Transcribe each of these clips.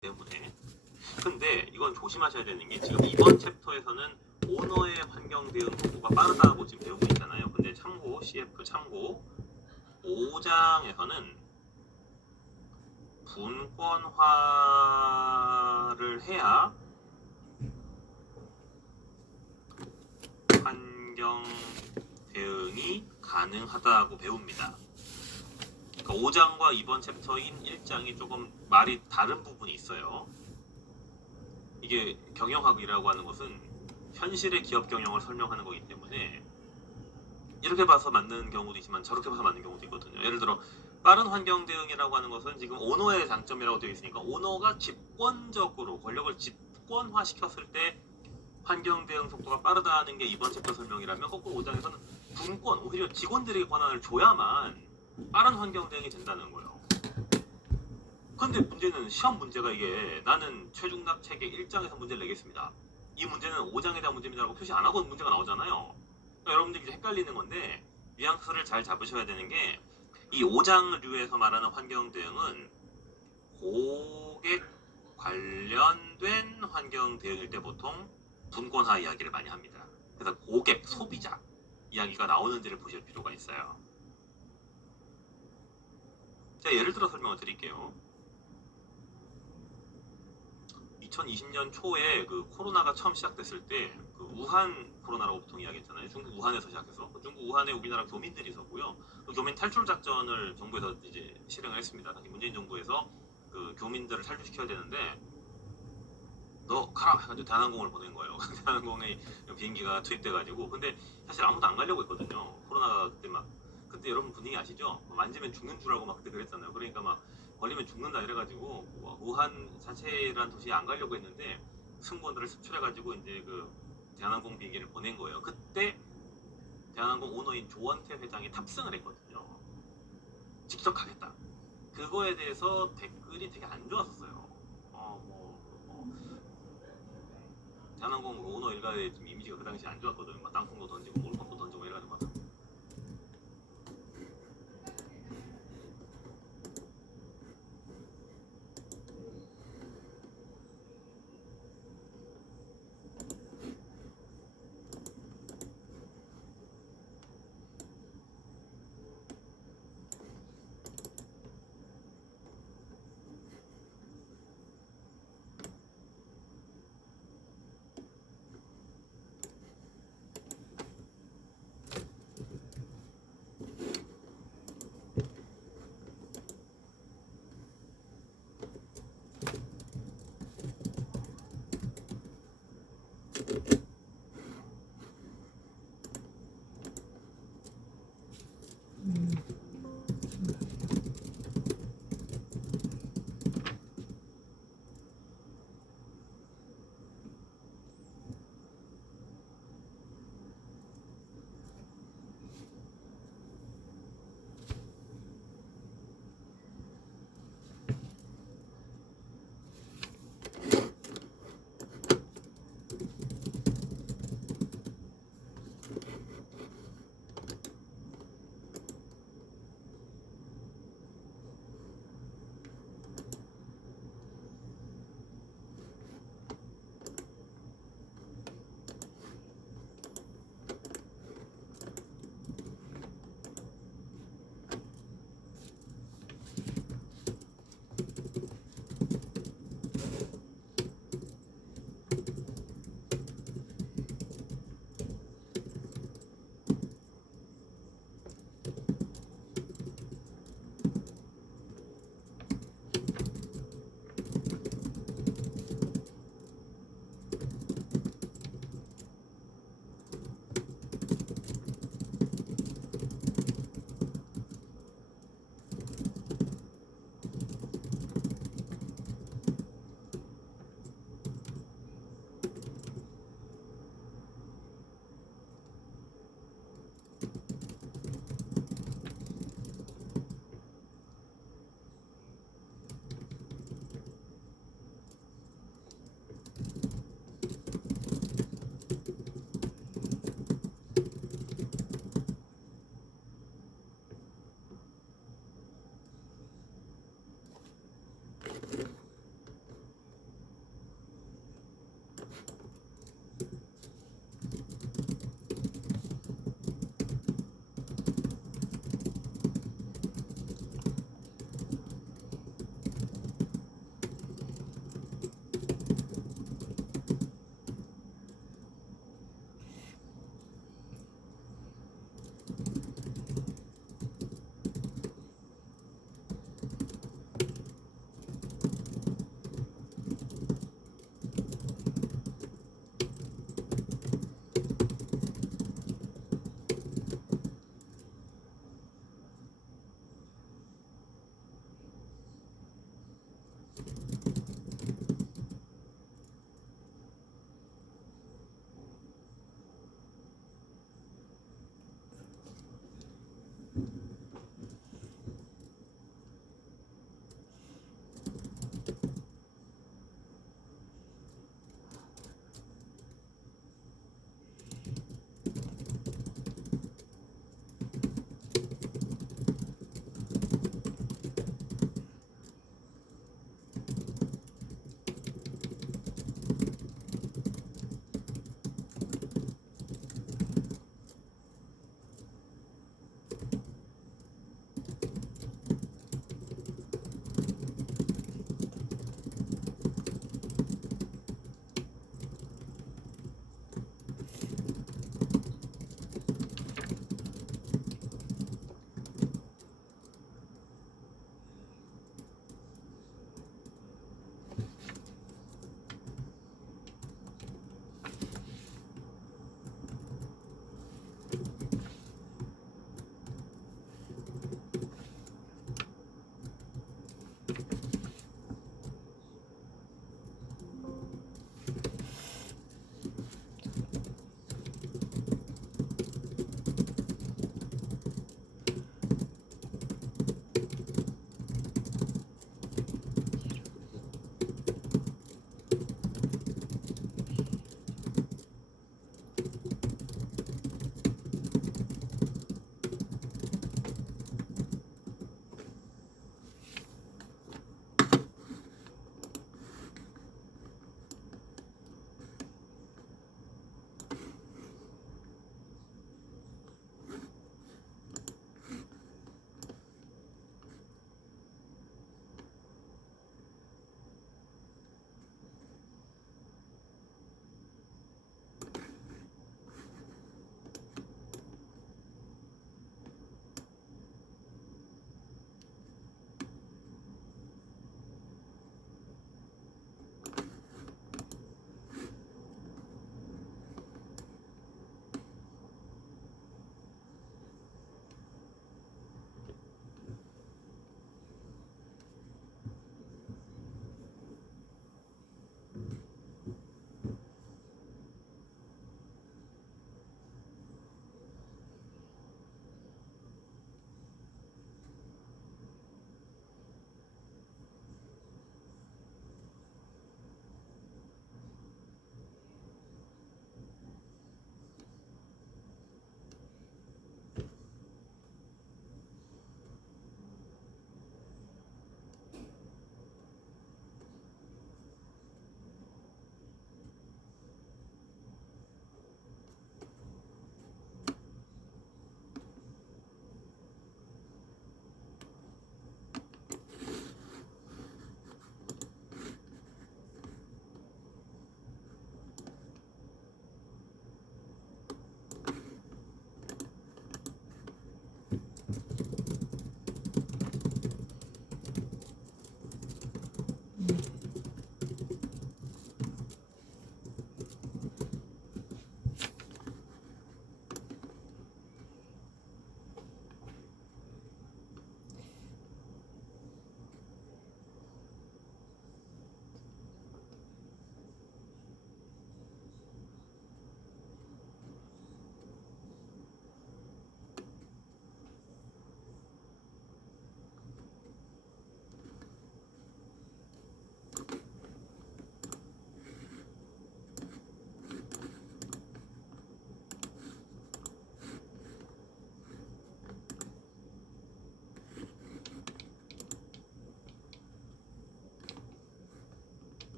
때문에. 근데 이건 조심하셔야 되는 게 지금 이번 챕터에서는 오너의 환경 대응 속도가 빠르다고 지금 배우고 있잖아요. 근데 참고 CF 참고 5장에서는 분권화를 해야 환경 대응이 가능하다고 배웁니다. 그러니까 5장과 이번 챕터인 1장이 조금 말이 다른 부분이 있어요. 이게 경영학이라고 하는 것은 현실의 기업 경영을 설명하는 거기 때문에 이렇게 봐서 맞는 경우도 있지만 저렇게 봐서 맞는 경우도 있거든요. 예를 들어 빠른 환경 대응이라고 하는 것은 지금 오너의 장점이라고 되어 있으니까 오너가 집권적으로 권력을 집권화 시켰을 때 환경 대응 속도가 빠르다는 게 이번 챕터 설명이라면 거꾸로 5장에서는 분권, 오히려 직원들에게 권한을 줘야만 빠른 환경 대응이 된다는 거예요. 근데 문제는 시험 문제가 이게 나는 최중납 체계 1장에서 문제를 내겠습니다. 이 문제는 5장에 대한 문제입니다라고 표시 안 하고 문제가 나오잖아요. 그러니까 여러분들이 이제 헷갈리는 건데 뉘앙스를 잘 잡으셔야 되는 게 이 5장류에서 말하는 환경 대응은 고객 관련된 환경 대응일 때 보통 분권화 이야기를 많이 합니다. 그래서 고객, 소비자 이야기가 나오는지를 보실 필요가 있어요. 제가 예를 들어 설명을 드릴게요. 2020년 초에 그 코로나가 처음 시작됐을 때 그 우한 코로나라고 보통 이야기했잖아요. 중국 우한에서 시작해서 중국 우한에 우리나라 교민들이 있었고요. 그 교민 탈출 작전을 정부에서 이제 실행을 했습니다. 당시 문재인 정부에서 그 교민들을 탈출시켜야 되는데 너 가라 해가지고 대한항공을 보낸 거예요. 대한항공에 비행기가 투입돼가지고 근데 사실 아무도 안 가려고 했거든요. 코로나가 그때 막 그때 여러분 분위기 아시죠? 만지면 죽는 줄 알고 막 그때 그랬잖아요. 그러니까 막 걸리면 죽는다 이래가지고 우한 자체라는 도시에 안 가려고 했는데 승무원들을 습출해가지고 이제 그 대한항공 비행기를 보낸 거예요. 그때 대한항공 오너인 조원태 회장이 탑승을 했거든요. 직접 가겠다. 그거에 대해서 댓글이 되게 안 좋았었어요. 대한항공 오너 일가의 좀 이미지가 그 당시 안 좋았거든요. 막 땅콩도 던지고 몰빵도 던지고 이래가지고 막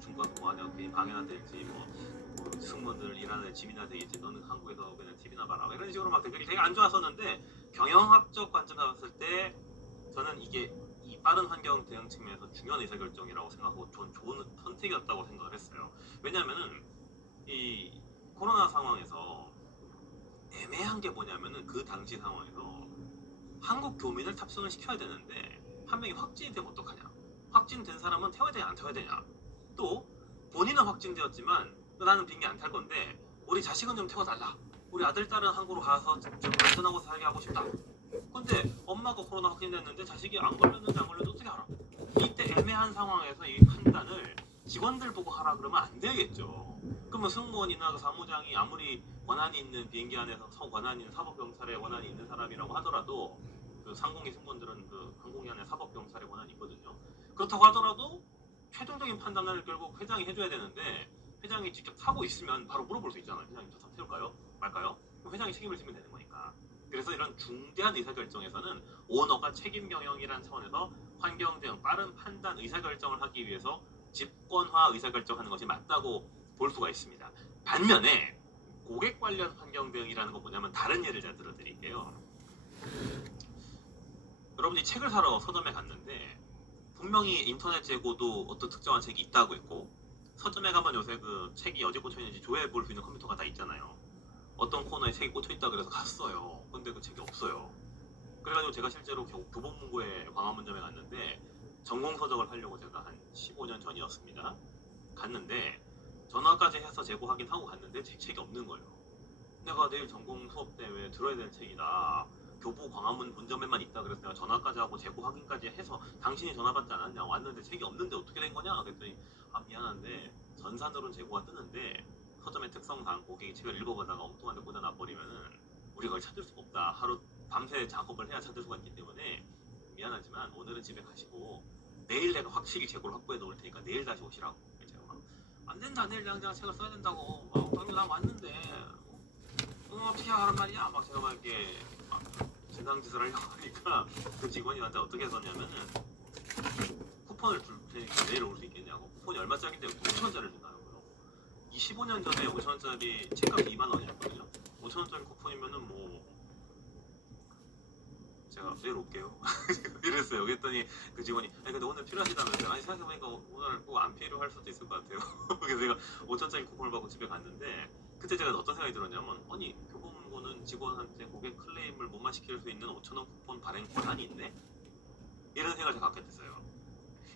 중과도 뭐하냐 괜히 방해나 될지 뭐 승무원들 일하는 집이나 되겠지 너는 한국에서 그냥 TV나 봐라 이런 식으로 막 댓글이 되게 안 좋았었는데 경영학적 관점에서 봤을 때 저는 이게 이 빠른 환경 대응 측면에서 중요한 의사결정이라고 생각하고 전 좋은 선택이었다고 생각을 했어요. 왜냐하면은 이 코로나 상황에서 애매한 게 뭐냐면은 그 당시 상황에서 한국 교민을 탑승을 시켜야 되는데 한 명이 확진이 되면 어떡하냐? 확진된 사람은 태워야 되냐 안 태워야 되냐? 또 본인은 확진되었지만 나는 비행기 안 탈 건데 우리 자식은 좀 태워달라. 우리 아들 딸은 한국으로 가서 좀 안전한 곳에 살게 하고 싶다. 근데 엄마가 코로나 확진됐는데 자식이 안 걸렸는지 안 걸렸는지 어떻게 알아? 이때 애매한 상황에서 이 판단을 직원들 보고 하라 그러면 안 되겠죠. 그러면 승무원이나 그 사무장이 아무리 권한이 있는 비행기 안에서 권한이 있는 사법경찰에 권한이 있는 사람이라고 하더라도 그 상공기 승무원들은 그 항공기 안에 사법경찰에 권한이 있거든요. 그렇다고 하더라도 최종적인 판단을 결국 회장이 해줘야 되는데 회장이 직접 타고 있으면 바로 물어볼 수 있잖아요. 회장님 저 태울까요? 말까요? 그럼 회장이 책임을 지면 되는 거니까. 그래서 이런 중대한 의사결정에서는 오너가 책임 경영이라는 차원에서 환경 대응 빠른 판단 의사결정을 하기 위해서 집권화 의사결정하는 것이 맞다고 볼 수가 있습니다. 반면에 고객 관련 환경 대응이라는 건 뭐냐면 다른 예를 제가 들어드릴게요. 여러분이 책을 사러 서점에 갔는데 분명히 인터넷 재고도 어떤 특정한 책이 있다고 했고 서점에 가면 요새 그 책이 어디 꽂혀 있는지 조회해 볼 수 있는 컴퓨터가 다 있잖아요. 어떤 코너에 책이 꽂혀 있다 그래서 갔어요. 근데 그 책이 없어요. 그래가지고 제가 실제로 교보문고에 광화문점에 갔는데 전공 서적을 하려고 제가 한 15년 전이었습니다. 갔는데 전화까지 해서 재고 확인하고 갔는데 제 책이 없는 거예요. 내가 내일 전공 수업 때문에 들어야 되는 책이다. 교보 광화문 본점에만 있다 그래서 내가 전화까지 하고 재고 확인까지 해서 당신이 전화 받지 않았냐 왔는데 책이 없는데 어떻게 된 거냐 그랬더니 아 미안한데 전산으로는 재고가 뜨는데 서점의 특성상 고객이 책을 읽어보다가 엉뚱한 데 꽂아 놔버리면은 우리가 그걸 찾을 수가 없다. 하루 밤새 작업을 해야 찾을 수가 있기 때문에 미안하지만 오늘은 집에 가시고 내일 내가 확실히 재고를 확보해 놓을 테니까 내일 다시 오시라고. 제가 막 안 된다 내일 당장 책을 써야 된다고. 당연히 나 왔는데 어떻게 하란 말이야. 막 제가 막 이렇게 막 진상짓을 하려고 하니까 그 직원이 나한테 어떻게 했었냐면은 쿠폰을 줄 테니까 내일 올 수 있겠냐고. 쿠폰이 얼마짜리인데 5,000원짜리를 준다는 거예요. 25년 전에 5,000원짜리 책값이 2만 원이었거든요. 5,000원짜리 쿠폰이면은 뭐 제가 내일 올게요. 이랬어요. 그랬더니 그 직원이 아니 근데 오늘 필요하시다면서요. 아니 생각해보니까 오늘 꼭 안 필요할 수도 있을 것 같아요. 그래서 제가 5,000원짜리 쿠폰을 받고 집에 갔는데 그때 제가 어떤 생각이 들었냐면 아니 교보문고는 직원한테 고객 클레임을 못마시킬 수 있는 5,000원 쿠폰 발행 권한이 있네? 이런 생각을 제가 갖게 됐어요.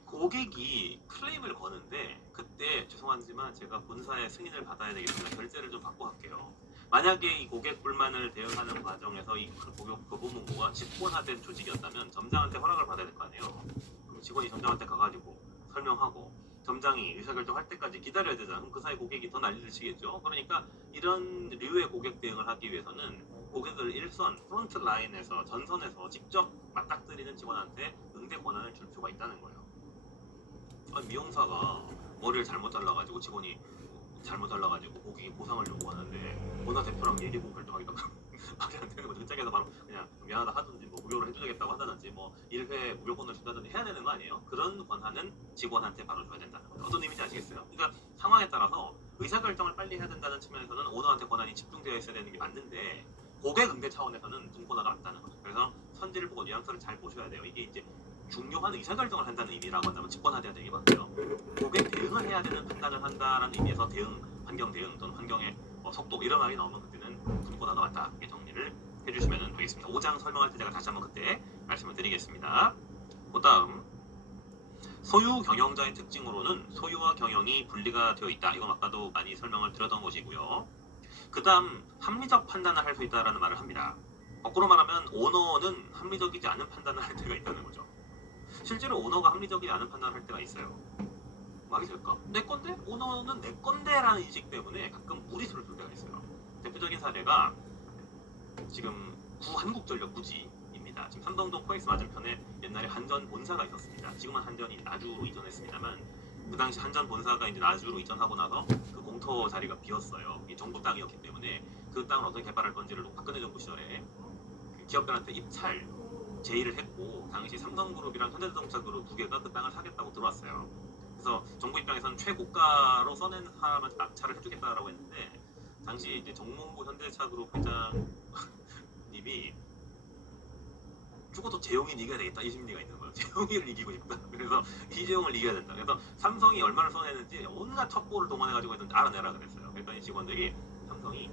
고객이 클레임을 거는데 그때 죄송하지만 제가 본사의 승인을 받아야 되겠습니다. 결제를 좀 받고 갈게요. 만약에 이 고객 불만을 대응하는 과정에서 이 교보문고가 집권화된 조직이었다면 점장한테 허락을 받아야 될 거 아니에요. 그럼 직원이 점장한테 가가지고 설명하고 점장이 의사결정할 때까지 기다려야 되잖아. 그럼 그 사이 고객이 더 난리를 치겠죠. 그러니까 이런 류의 고객 대응을 하기 위해서는 고객을 일선 프론트 라인에서 전선에서 직접 맞닥뜨리는 직원한테 응대 권한을 줄 필요가 있다는 거예요. 아니, 미용사가 머리를 잘못 잘라가지고 직원이 잘못 잘라가지고 고객이 보상을 요구하는데 본사 대표랑 얘기 보고 결정하기가 말이 안 되는 거죠. 그 짝에서 바로 그냥 미안하다 하든지 뭐 무료로 해주겠다고 하든지 뭐 1회 무료권을 준다든지 해야 되는 거 아니에요? 그런 권한은 직원한테 바로 줘야 된다는 거예요. 어떤 의미인지 아시겠어요? 그러니까 상황에 따라서 의사결정을 빨리 해야 된다는 측면에서는 오너한테 권한이 집중되어 있어야 되는 게 맞는데 고객 응대 차원에서는 분권화가 맞다는 거죠. 그래서 선지를 보고 뉘앙스를 잘 보셔야 돼요. 이게 이제 중요한 의사결정을 한다는 의미라고 한다면 집권화돼야 되는 게 맞고요. 고객 대응을 해야 되는 판단을 한다라는 의미에서 대응, 환경 대응 또는 환경의 속도 이런 말이 나오면 그때는 분권화가 맞다. 이렇게 정리를 해주시면 되겠습니다. 5장 설명할 때 제가 다시 한번 그때 말씀을 드리겠습니다. 그 다음 소유 경영자의 특징으로는 소유와 경영이 분리가 되어 있다. 이건 아까도 많이 설명을 드렸던 것이고요. 그 다음 합리적 판단을 할 수 있다라는 말을 합니다. 거꾸로 말하면 오너는 합리적이지 않은 판단을 할 때가 있다는 거죠. 실제로 오너가 합리적이지 않은 판단을 할 때가 있어요. 말이 될까? 내 건데? 오너는 내 건데라는 인식 때문에 가끔 무리수를 둘 때가 있어요. 대표적인 사례가 지금 한국전력 부지입니다. 지금 삼성동 코엑스 맞은편에 옛날에 한전 본사가 있었습니다. 지금은 한전이 나주로 이전했습니다만 그 당시 한전 본사가 이제 나주로 이전하고 나서 그 공터 자리가 비었어요. 이게 정부 땅이었기 때문에 그 땅을 어떻게 개발할 건지를 박근혜 정부 시절에 그 기업들한테 입찰 제의를 했고 당시 삼성그룹이랑 현대자동차 그룹 두 개가 그 땅을 사겠다고 들어왔어요. 그래서 정부 입장에서는 최고가로 써낸 사람한테 낙찰을 해주겠다라고 했는데 당시 이제 정몽구 현대차그룹 회장님이 죽어도 재용이 이겨야 되겠다 이 심리가 있는 거예요. 재용이를 이기고 싶다. 그래서 이재용을 이겨야 된다. 그래서 삼성이 얼마를 써내는지 온갖 첩보를 동원해가지고 일단 알아내라 그랬어요. 그랬더니 직원들이 삼성이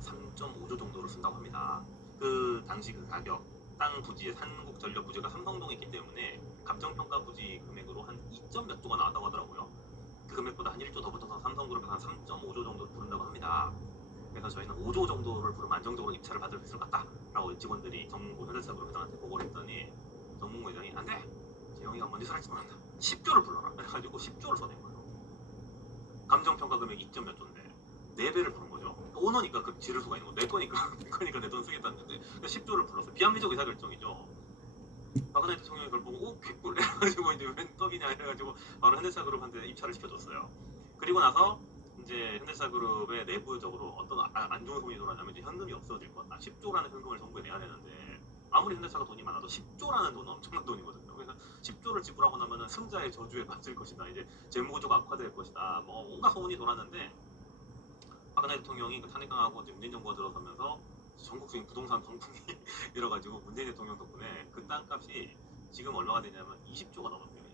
3.5조 정도를 쓴다고 합니다. 그 당시 그 가격 땅 부지의 한국전력 부지가 삼성동에 있기 때문에 감정평가 부지 금액으로 한 2점 몇 조가 나왔다고 하더라고요. 그 금액보다 한 1조 더 붙어서 삼성그룹에서 한 3.5조 정도를 부른다고 합니다. 그래서 저희는 5조 정도를 부르면 안정적으로 입찰을 받을 수 있을 것 같다라고 직원들이 정몽구 현대차그룹 회장한테 보고를 했더니 정몽구 회장이 안 돼! 재영이가 뭔지 살지 모른다. 10조를 불러라. 그래가지고 10조를 써낸 거예요. 감정평가 금액 2점 몇 조인데 4배를 부른 거죠. 오너니까 그 지를 수가 있는 거. 내 거니까 내 돈 쓰겠다는데 10조를 불렀어요. 비합리적 의사결정이죠. 박근혜 대통령이 그걸 보고 오 퀵불 해가지고 이제 웬 떡이냐 해가지고 바로 현대차그룹한테 입찰을 시켜줬어요. 그리고 나서 이제 현대차그룹의 내부적으로 어떤 안 좋은 소문이 돌아나면 이제 현금이 없어질 거다. 10조라는 현금을 정부에 내야 되는데 아무리 현대차가 돈이 많아도 10조라는 돈은 엄청난 돈이거든요. 그래서 10조를 지불하고 나면은 승자의 저주에 빠질 것이다. 이제 재무구조가 악화될 것이다. 뭐 온갖 소문이 돌았는데 박근혜 대통령이 그 탄핵당하고 문재인 정부가 들어서면서 전국적인 부동산 광풍이 일어가지고 문재인 대통령 덕분에 그 땅값이 지금 얼마가 되냐면 20조가 넘었대요.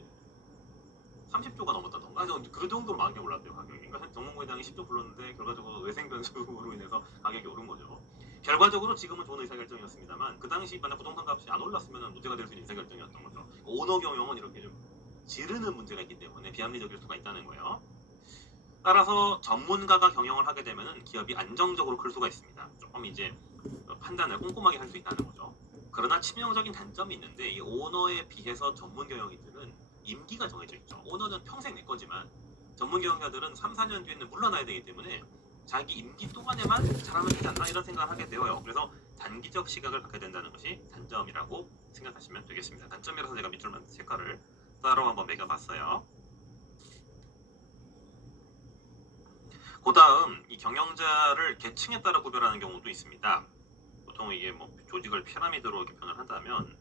30조가 넘었다던가 그 정도로 많이 올랐대요 가격이. 그러니까 정몽구 회장이 10조 불렀는데 결과적으로 외생 변수로 인해서 가격이 오른 거죠. 결과적으로 지금은 좋은 의사결정이었습니다만 그 당시 만약 부동산 값이 안 올랐으면 문제가 될 수 있는 의사결정이었던 거죠. 오너 경영은 이렇게 좀 지르는 문제가 있기 때문에 비합리적일 수가 있다는 거예요. 따라서 전문가가 경영을 하게 되면 기업이 안정적으로 클 수가 있습니다. 조금 이제 판단을 꼼꼼하게 할 수 있다는 거죠. 그러나 치명적인 단점이 있는데 이 오너에 비해서 전문 경영인들은 임기가 정해져 있죠. 오너는 평생 내 거지만 전문 경영자들은 3, 4년 뒤에는 물러나야 되기 때문에 자기 임기 동안에만 잘하면 되지 않나 이런 생각을 하게 되어요. 그래서 단기적 시각을 갖게 된다는 것이 단점이라고 생각하시면 되겠습니다. 단점이라서 제가 밑줄만 색깔을 따로 한번 매겨봤어요. 그 다음 이 경영자를 계층에 따라 구별하는 경우도 있습니다. 보통 이게 뭐 조직을 피라미드로 이렇게 표현을 한다면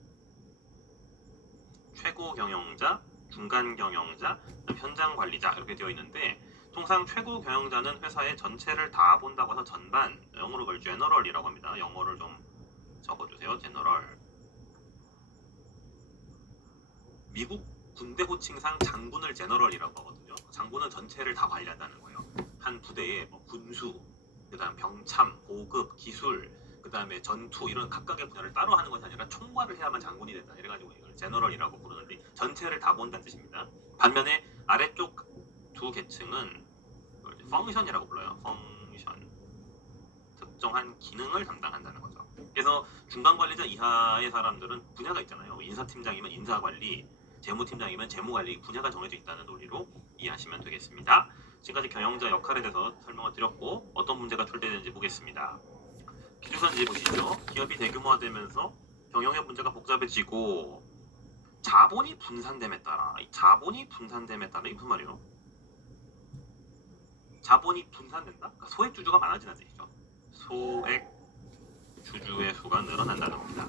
최고 경영자, 중간 경영자, 현장 관리자 이렇게 되어 있는데 통상 최고 경영자는 회사의 전체를 다 본다고 해서 전반, 영어로 그걸 제너럴이라고 합니다. 영어를 좀 적어주세요. 제너럴. 미국 군대 호칭상 장군을 제너럴이라고 하거든요. 장군은 전체를 다 관리한다는 거예요. 한 부대에 뭐 군수, 그다음 병참, 보급, 기술, 그다음에 전투 이런 각각의 분야를 따로 하는 것이 아니라 총괄을 해야만 장군이 된다. 이래가지고 이걸 제너럴이라고 부르는데 전체를 다 본다는 뜻입니다. 반면에 아래쪽 두 계층은 펑션이라고 불러요. 펑션. 특정한 기능을 담당한다는 거죠. 그래서 중간 관리자 이하의 사람들은 분야가 있잖아요. 인사팀장이면 인사관리, 재무팀장이면 재무관리 분야가 정해져 있다는 논리로 이해하시면 되겠습니다. 지금까지 경영자 역할에 대해서 설명을 드렸고 어떤 문제가 출제되는지 보겠습니다. 기준선지 보시죠. 기업이 대규모화되면서 경영의 문제가 복잡해지고 자본이 분산됨에 따라 이게 무슨 말이에요? 자본이 분산된다? 그러니까 소액 주주가 많아진다는 얘기죠. 소액 주주의 수가 늘어난다는 겁니다.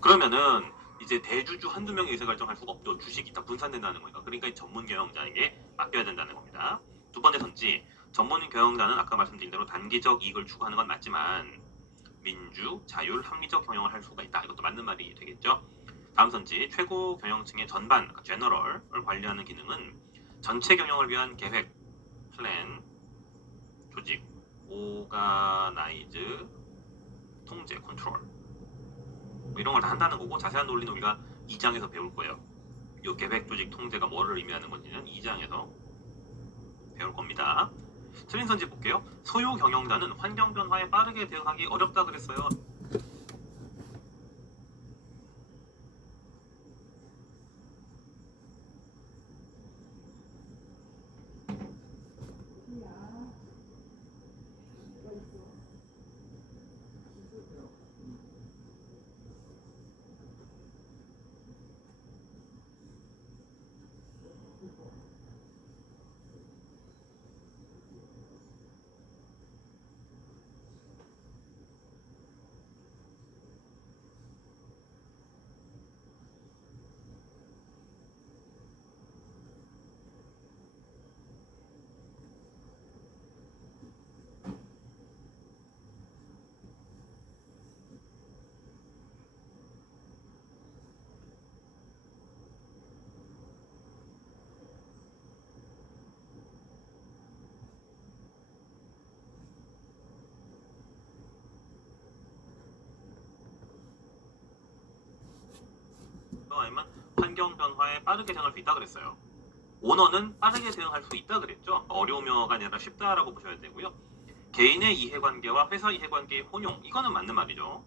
그러면은 이제 대주주 한두 명이 의사결정할 수가 없죠. 주식이 다 분산된다는 거니까. 그러니까 전문 경영자에게 맡겨야 된다는 겁니다. 두 번째 선지, 전문 경영자는 아까 말씀드린 대로 단기적 이익을 추구하는 건 맞지만 민주, 자율, 합리적 경영을 할 수가 있다. 이것도 맞는 말이 되겠죠. 다음 선지, 최고 경영층의 전반, 그러니까 제너럴을 관리하는 기능은 전체 경영을 위한 계획, 플랜, 조직, 오가나이즈, 통제, 컨트롤 뭐 이런 걸 다 한다는 거고 자세한 논리는 우리가 2장에서 배울 거예요. 이 계획, 조직, 통제가 뭐를 의미하는 건지는 2장에서 배울 겁니다. 틀린 선지 볼게요. 소유 경영자는 환경 변화에 빠르게 대응하기 어렵다 그랬어요. 그랬어? 아니면 환경 변화에 빠르게 대응할 수 있다 그랬어요. 오너는 빠르게 대응할 수 있다 그랬죠. 어려우며가 아니라 쉽다라고 보셔야 되고요. 개인의 이해관계와 회사 이해관계의 혼용, 이거는 맞는 말이죠.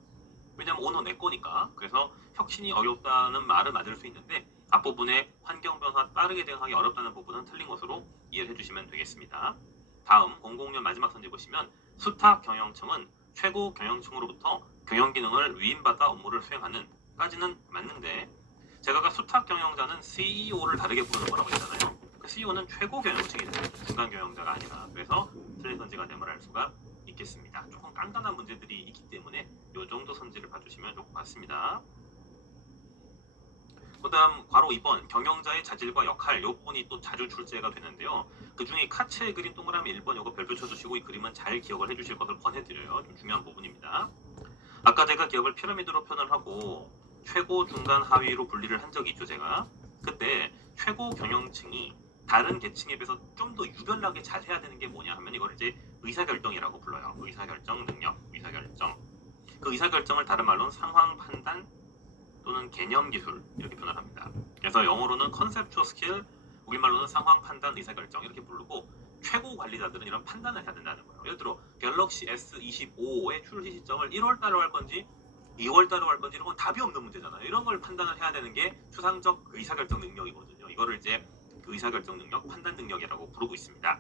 왜냐면 오너 내 거니까. 그래서 혁신이 어렵다는 말은 맞을 수 있는데 앞부분에 환경 변화 빠르게 대응하기 어렵다는 부분은 틀린 것으로 이해를 해주시면 되겠습니다. 다음 00년 마지막 선지 보시면 수탁 경영청은 최고 경영층으로부터 경영 기능을 위임받아 업무를 수행하는 까지는 맞는데, 제가 아까 수탁 경영자는 CEO를 다르게 부르는 거라고 했잖아요. 그 CEO는 최고 경영층이잖아요. 중간 경영자가 아니라. 그래서 틀린 선지가 됨을 알 수가 있겠습니다. 조금 깐깐한 문제들이 있기 때문에 이 정도 선지를 봐주시면 좋을 것 같습니다. 그 다음 괄호 2번 경영자의 자질과 역할, 이 부분이 또 자주 출제가 되는데요. 그 중에 카츠의 그림 동그라미 1번 이거 별표 쳐주시고 이 그림은 잘 기억을 해주실 것을 권해드려요. 좀 중요한 부분입니다. 아까 제가 기업을 피라미드로 표현을 하고 최고, 중간, 하위로 분리를 한 적이 있죠. 제가 그때 최고 경영층이 다른 계층에 비해서 좀 더 유별나게 잘 해야 되는 게 뭐냐 하면 이걸 이제 의사결정이라고 불러요. 의사결정 능력, 의사결정. 그 의사결정을 다른 말로는 상황 판단 또는 개념 기술 이렇게 표현을 합니다. 그래서 영어로는 컨셉추얼 스킬, 우리말로는 상황 판단 의사결정 이렇게 부르고, 최고 관리자들은 이런 판단을 해야 된다는 거예요. 예를 들어 갤럭시 S25의 출시 시점을 1월달로 할 건지 2월달로 할 건지 이런 건 답이 없는 문제잖아요. 이런 걸 판단을 해야 되는 게 추상적 의사결정 능력이거든요. 이거를 이제 그 의사결정 능력, 판단 능력이라고 부르고 있습니다.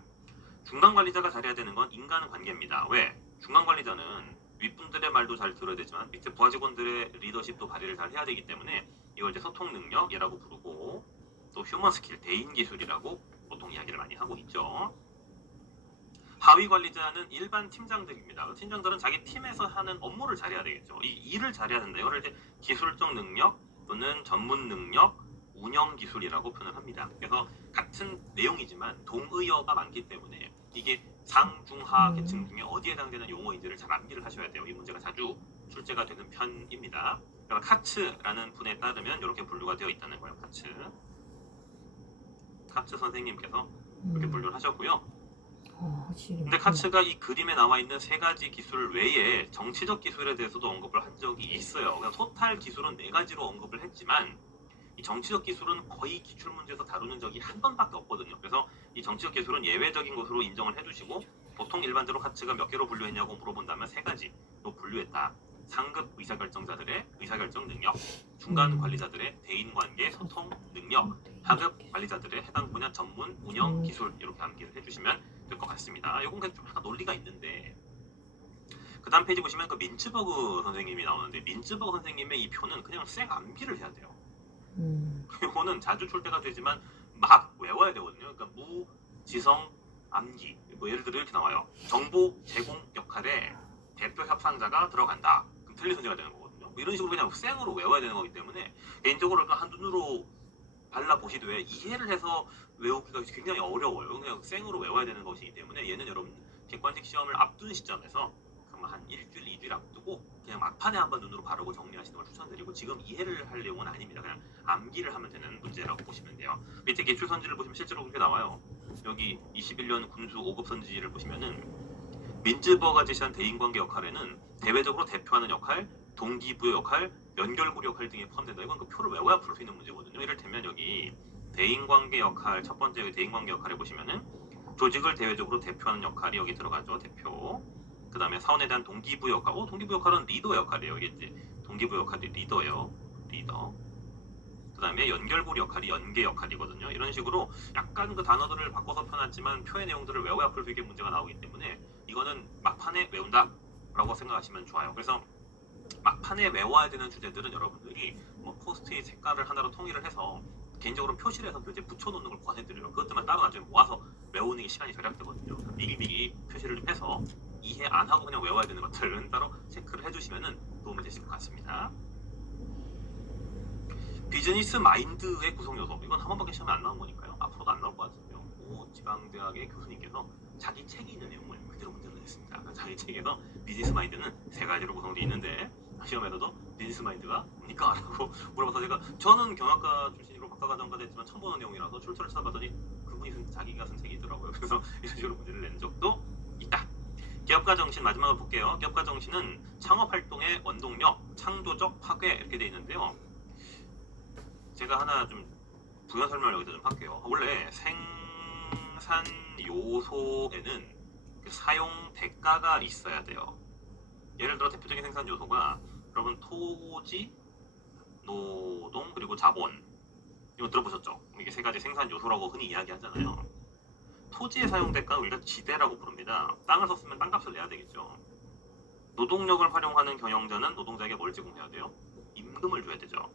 중간 관리자가 잘해야 되는 건 인간관계입니다. 왜? 중간 관리자는 윗분들의 말도 잘 들어야 되지만 밑에 부하 직원들의 리더십도 발휘를 잘 해야 되기 때문에 이걸 이제 소통 능력이라고 부르고, 또 휴먼 스킬, 대인 기술이라고 보통 이야기를 많이 하고 있죠. 하위 관리자는 일반 팀장들입니다. 팀장들은 자기 팀에서 하는 업무를 잘해야 되겠죠. 이 일을 잘해야 된다. 이걸 이제 기술적 능력 또는 전문 능력, 운영 기술이라고 표현을 합니다. 그래서 같은 내용이지만 동의어가 많기 때문에 이게 상중하 계층 중에 어디에 해당되는 용어인지를 잘 암기를 하셔야 돼요. 이 문제가 자주 출제가 되는 편입니다. 그러니까 카츠라는 분에 따르면 이렇게 분류가 되어 있다는 거예요. 카츠 선생님께서 이렇게 분류를 하셨고요. 근데 카츠가 이 그림에 나와 있는 세 가지 기술 외에 정치적 기술에 대해서도 언급을 한 적이 있어요. 그러니까 토탈 기술은 네 가지로 언급을 했지만 이 정치적 기술은 거의 기출 문제에서 다루는 적이 한 번밖에 없거든요. 그래서 이 정치적 기술은 예외적인 것으로 인정을 해주시고, 보통 일반적으로 카츠가 몇 개로 분류했냐고 물어본다면 세 가지로 분류했다. 상급 의사결정자들의 의사결정 능력, 중간 관리자들의 대인관계 소통 능력, 하급 관리자들의 해당 분야 전문 운영 기술, 이렇게 암기를 해주시면 될 것 같습니다. 이건 좀 약간 논리가 있는데, 그 다음 페이지 보시면 그 민츠버그 선생님이 나오는데, 민츠버그 선생님의 이 표는 그냥 쌩 암기를 해야 돼요. 이거는 자주 출제가 되지만 막 외워야 되거든요. 그러니까 무, 지성, 암기. 뭐 예를 들어 이렇게 나와요. 정보 제공 역할에 대표 협상자가 들어간다. 그럼 틀린 선지가 되는 거거든요. 뭐 이런 식으로 그냥 생으로 외워야 되는 거기 때문에 개인적으로 한눈으로 발라보시되 이해를 해서 외우기가 굉장히 어려워요. 그냥 생으로 외워야 되는 것이기 때문에 얘는 여러분 객관식 시험을 앞둔 시점에서 한 일주일, 2주일 앞두고 그냥 막판에 한번 눈으로 바르고 정리하시는 걸 추천드리고, 지금 이해를 할 내용은 아닙니다. 그냥 암기를 하면 되는 문제라고 보시면 돼요. 밑에 기출 선지를 보시면 실제로 그렇게 나와요. 여기 21년 군수 5급 선지를 보시면은 민츠버가 제시한 대인관계 역할에는 대외적으로 대표하는 역할, 동기부여 역할, 연결고리 역할 등이 포함된다. 이건 그 표를 외워야 풀 수 있는 문제거든요. 이를테면 여기 대인관계 역할, 첫 번째 대인관계 역할에 보시면은 조직을 대외적으로 대표하는 역할이 여기 들어가죠. 대표. 그 다음에 사원에 대한 동기부여 역할. 동기부여 역할은 리더 역할이에요. 이게 이제 동기부여 역할이 리더예요. 리더. 그 다음에 연결고리 역할이 연계 역할이거든요. 이런 식으로 약간 그 단어들을 바꿔서 표현했지만 표의 내용들을 외워야 풀 수 있게 문제가 나오기 때문에 이거는 막판에 외운다 라고 생각하시면 좋아요. 그래서 막판에 외워야 되는 주제들은 여러분들이 뭐 포스트잇 색깔을 하나로 통일을 해서 개인적으로 표시를 해서 교재에 붙여놓는 걸 권해드려요. 그것들만 따로 나중에 모아서 외우는 게 시간이 절약되거든요. 미리미리 표시를 좀 해서 이해 안 하고 그냥 외워야 되는 것들은 따로 체크를 해주시면 도움이 되실 것 같습니다. 비즈니스 마인드의 구성 요소. 이건 한 번밖에 시험에 안 나온 거니까요. 앞으로도 안 나올 것 같은데요. 모 지방대학의 교수님께서 자기 책에 있는 내용을 그대로 문제를 냈습니다. 자기 책에서 비즈니스 마인드는 세 가지로 구성되어 있는데 시험에서도 비즈니스 마인드가 뭡니까? 라고 물어봐서 제가 저는 경영학과 출신으로 박사과정까지 했지만 처음 보는 내용이라서 출처를 찾아봤더니 그분이 자기가 쓴 책이 있더라고요. 그래서 이런 식으로 문제를 낸 적도 있다. 기업가 정신 마지막으로 볼게요. 기업가 정신은 창업 활동의 원동력, 창조적 파괴 이렇게 되어 있는데요. 제가 하나 좀 부연 설명을 여기서 좀 할게요. 원래 생산 요소에는 그 사용 대가가 있어야 돼요. 예를 들어 대표적인 생산 요소가 여러분 토지, 노동 그리고 자본 이거 들어보셨죠? 이게 세 가지 생산 요소라고 흔히 이야기하잖아요. 토지의 사용 대가는 우리가 지대라고 부릅니다. 땅을 썼으면 땅값을 내야 되겠죠. 노동력을 활용하는 경영자는 노동자에게 뭘 제공해야 돼요? 임금을 줘야 되죠.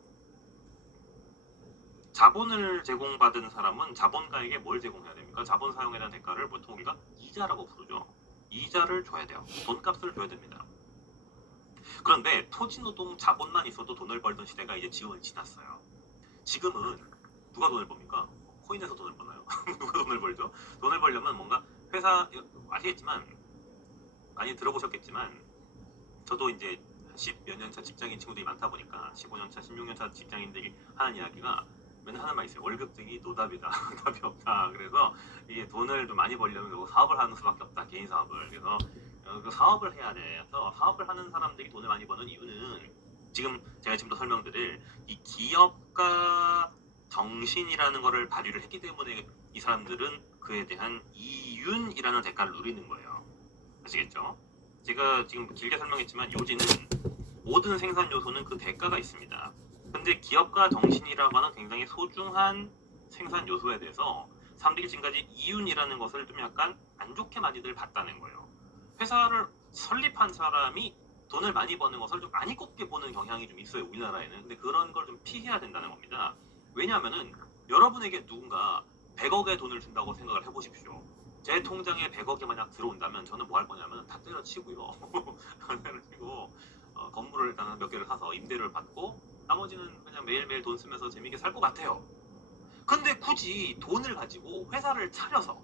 자본을 제공받은 사람은 자본가에게 뭘 제공해야 됩니까? 자본 사용에 대한 대가를 보통 우리가 이자라고 부르죠. 이자를 줘야 돼요. 돈값을 줘야 됩니다. 그런데 토지, 노동, 자본만 있어도 돈을 벌던 시대가 이제 지났어요. 지금은 누가 돈을 법니까? 코인에서 돈을 버나요? 누가 돈을 벌죠? 돈을 벌려면 뭔가 회사 아시겠지만 많이 들어보셨겠지만 저도 이제 10몇 년차 직장인 친구들이 많다 보니까 15년차, 16년차 직장인들이 하는 이야기가 맨날 하는 말 있어요. 월급쟁이 노답이다. 답이 없다. 그래서 이게 돈을 좀 많이 벌려면 사업을 하는 수밖에 없다. 개인 사업을. 그래서 그 사업을 해야 돼. 그래서 사업을 하는 사람들이 돈을 많이 버는 이유는 제가 지금도 설명드릴 이 기업가 정신이라는 거를 발휘를 했기 때문에 이 사람들은 그에 대한 이윤이라는 대가를 누리는 거예요. 아시겠죠? 제가 지금 길게 설명했지만 요지는 모든 생산 요소는 그 대가가 있습니다. 근데 기업가 정신이라고 하는 굉장히 소중한 생산 요소에 대해서 사람들이 지금까지 이윤이라는 것을 좀 약간 안 좋게 많이들 봤다는 거예요. 회사를 설립한 사람이 돈을 많이 버는 것을 좀 많이 꼽게 보는 경향이 좀 있어요, 우리나라에는. 근데 그런 걸 좀 피해야 된다는 겁니다. 왜냐하면은 여러분에게 누군가 100억의 돈을 준다고 생각을 해보십시오. 제 통장에 100억이 만약 들어온다면 저는 뭐 할 거냐면 다 때려치고요. 때려치고 건물을 일단 몇 개를 사서 임대를 받고 나머지는 그냥 매일매일 돈 쓰면서 재밌게 살 것 같아요. 근데 굳이 돈을 가지고 회사를 차려서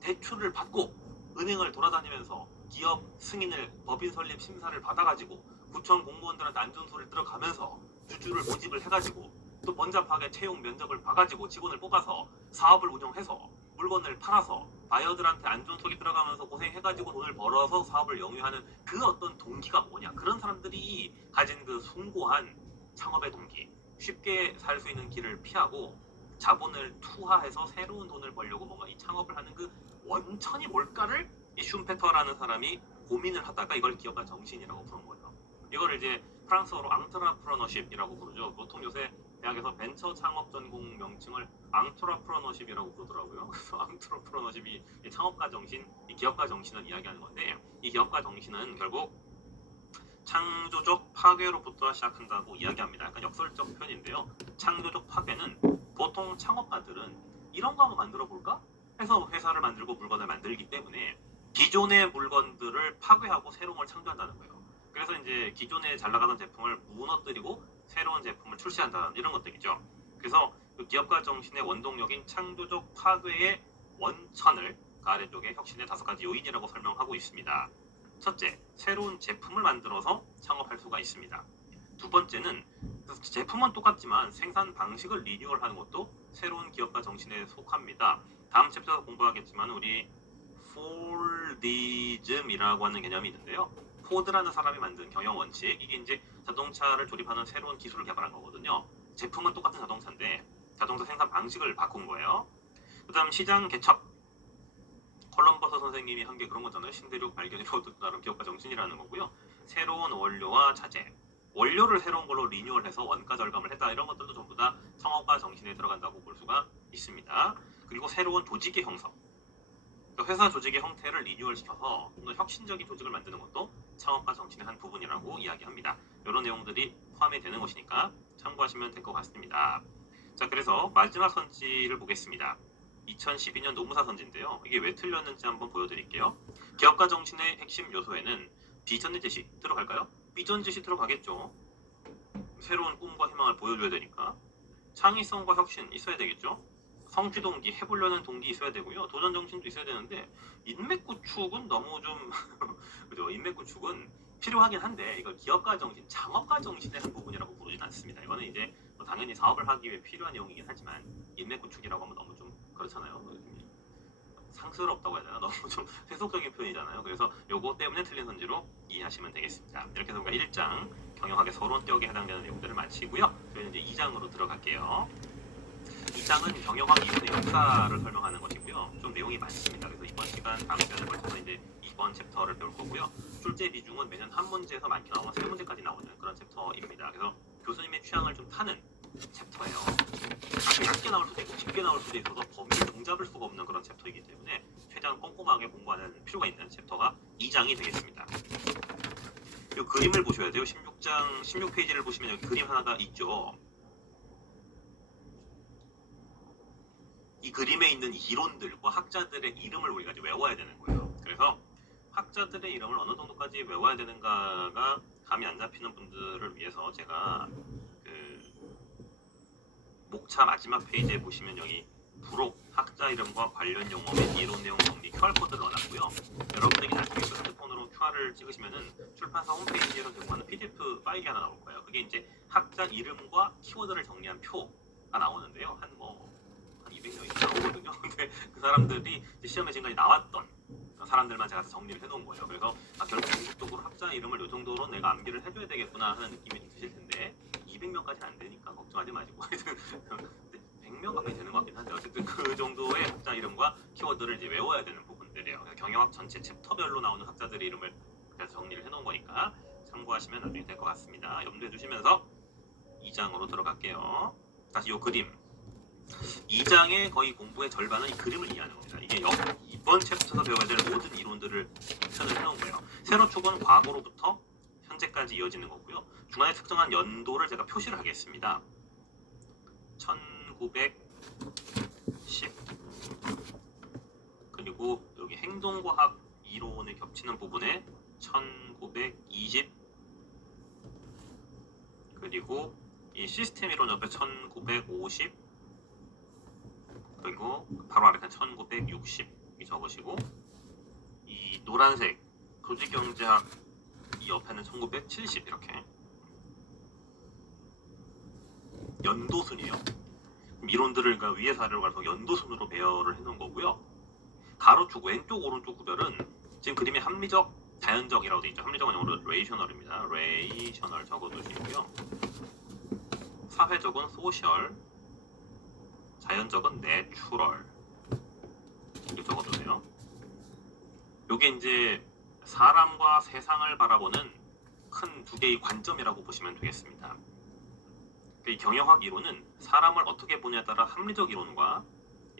대출을 받고 은행을 돌아다니면서 기업 승인을 법인 설립 심사를 받아가지고 구청 공무원들한테 안 좋은 소리를 들어가면서 주주를 모집을 해가지고 또 번잡하게 채용 면접을 봐가지고 직원을 뽑아서 사업을 운영해서 물건을 팔아서 바이어들한테 안 좋은 소리 들어가면서 고생해가지고 돈을 벌어서 사업을 영위하는 그 어떤 동기가 뭐냐. 그런 사람들이 가진 그 숭고한 창업의 동기, 쉽게 살 수 있는 길을 피하고 자본을 투하해서 새로운 돈을 벌려고 뭔가 이 창업을 하는 그 원천이 뭘까를 이 슌페터라는 사람이 고민을 하다가 이걸 기업가 정신이라고 부른 거예요. 이걸 이제 프랑스어로 앙트라프러너십이라고 부르죠. 보통 요새 대학에서 벤처 창업 전공 명칭을 앙트라프러너십이라고 부르더라고요. 그래서 앙트라프러너십이 창업가 정신, 이 기업가 정신을 이야기하는 건데 이 기업가 정신은 결국 창조적 파괴로부터 시작한다고 이야기합니다. 약간 역설적 표현인데요. 창조적 파괴는 보통 창업가들은 이런 거 한번 만들어 볼까? 해서 회사를 만들고 물건을 만들기 때문에 기존의 물건들을 파괴하고 새로운 걸 창조한다는 거예요. 그래서 이제 기존에 잘 나가던 제품을 무너뜨리고 새로운 제품을 출시한다는 이런 것들이죠. 그래서 그 기업가 정신의 원동력인 창조적 파괴의 원천을 그 아래쪽에 혁신의 5가지 요인이라고 설명하고 있습니다. 첫째, 새로운 제품을 만들어서 창업할 수가 있습니다. 두 번째는 제품은 똑같지만 생산 방식을 리뉴얼하는 것도 새로운 기업가 정신에 속합니다. 다음 챕터에서 공부하겠지만 우리 포디즘이라고 하는 개념이 있는데요. 포드라는 사람이 만든 경영 원칙, 이게 이제 자동차를 조립하는 새로운 기술을 개발한 거거든요. 제품은 똑같은 자동차인데 자동차 생산 방식을 바꾼 거예요. 그 다음 시장 개척, 콜럼버스 선생님이 한 게 그런 거잖아요. 신대륙 발견이라고 나름 기업가 정신이라는 거고요. 새로운 원료와 자재, 원료를 새로운 걸로 리뉴얼해서 원가 절감을 했다. 이런 것들도 전부 다 창업가 정신에 들어간다고 볼 수가 있습니다. 그리고 새로운 조직의 형성, 그러니까 회사 조직의 형태를 리뉴얼시켜서 좀 더 혁신적인 조직을 만드는 것도 창업가 정신의 한 부분이라고 이야기합니다. 이런 내용들이 포함이 되는 것이니까 참고하시면 될 것 같습니다. 자, 그래서 마지막 선지를 보겠습니다. 2012년 노무사 선지인데요. 이게 왜 틀렸는지 한번 보여드릴게요. 기업가 정신의 핵심 요소에는 비전의 제시 들어갈까요? 비전 제시 들어가겠죠. 새로운 꿈과 희망을 보여줘야 되니까. 창의성과 혁신 있어야 되겠죠. 성취 동기, 해보려는 동기 있어야 되고요. 도전 정신도 있어야 되는데 인맥 구축은 너무 좀 그죠? 인맥 구축은 필요하긴 한데 이걸 기업가 정신, 창업가 정신의 한 부분이라고 부르진 않습니다. 이거는 이제 뭐 당연히 사업을 하기 위해 필요한 내용이긴 하지만 인맥 구축이라고 하면 너무 좀 그렇잖아요. 상스럽다고 해야 되나? 너무 좀 세속적인 표현이잖아요. 그래서 요거 때문에 틀린 선지로 이해하시면 되겠습니다. 이렇게 해서 우리가 1장 경영학의 서론격에 해당되는 내용들을 마치고요. 저희는 이제 2장으로 들어갈게요. 2장은 경영학 이론의 역사를 설명하는 것이고요. 좀 내용이 많습니다. 그래서 이번 시간 다음 시간에 걸쳐서 이제 이번 챕터를 배울 거고요. 출제 비중은 매년 한 문제에서 많게 나오면 3문제까지 나오는 그런 챕터입니다. 그래서 교수님의 취향을 좀 타는 챕터예요. 작게 나올 수도 있고 깊게 나올 수도 있어서 범위를 종잡을 수가 없는 그런 챕터이기 때문에 최대한 꼼꼼하게 공부하는 필요가 있는 챕터가 2장이 되겠습니다. 이 그림을 보셔야 돼요. 16페이지를 보시면 여기 그림 하나가 있죠. 이 그림에 있는 이론들과 학자들의 이름을 우리가 이제 외워야 되는 거예요. 그래서 학자들의 이름을 어느 정도까지 외워야 되는가가 감이 안 잡히는 분들을 위해서 제가 목차 마지막 페이지에 보시면 여기 부록 학자 이름과 관련 용어 및 이론 내용 정리 QR코드를 넣어놨고요. 여러분들이 나중에 그 핸드폰으로 QR을 찍으시면은 출판사 홈페이지에서 제공하는 PDF 파일이 하나 나올 거예요. 그게 이제 학자 이름과 키워드를 정리한 표가 나오는데요. 한 200명이 나오거든요. 근데 그 사람들이 시험에 지금까지 나왔던 사람들만 제가 정리를 해놓은 거예요. 그래서 결국 궁극적으로 학자 이름을 이 정도로 내가 암기를 해줘야 되겠구나 하는 느낌이 좀 드실 텐데 200명까지는 안 되니까 걱정하지 마시고 100명 가까이 되는 것 같긴 한데 어쨌든 그 정도의 학자 이름과 키워드를 이제 외워야 되는 부분들이에요. 경영학 전체 챕터별로 나오는 학자들의 이름을 그래서 정리를 해놓은 거니까 참고하시면 나중에 될 것 같습니다. 염두에 두시면서 2장으로 들어갈게요. 다시 이 그림 2장의 거의 공부의 절반은 이 그림을 이해하는 겁니다. 이게 이번 챕터에서 배워야 될 모든 이론들을 표현을 해놓은 거예요. 세로축은 과거로부터 현재까지 이어지는 거고요. 중간에 특정한 연도를 제가 표시를 하겠습니다. 1910 그리고 여기 행동과학 이론에 겹치는 부분에 1920 그리고 이 시스템 이론 옆에 1950 그리고 바로 아래 1960이 적으시고 이 노란색 조직경제학 이 옆에는 1970 이렇게 연도순이에요. 이론들을 그러니까 위에서 아래로 가서 연도순으로 배열을 해놓은 거고요. 가로축 왼쪽 오른쪽 구별은 지금 그림에 합리적, 자연적이라고 되어 있죠. 합리적은 영어로 레이셔널입니다. 레이셔널 적어두시고요. 사회적은 소셜, 자연적은 내추럴 이렇게 적어두세요. 요게 이제 사람과 세상을 바라보는 큰 두 개의 관점이라고 보시면 되겠습니다. 이 경영학 이론은 사람을 어떻게 보냐에 따라 합리적 이론과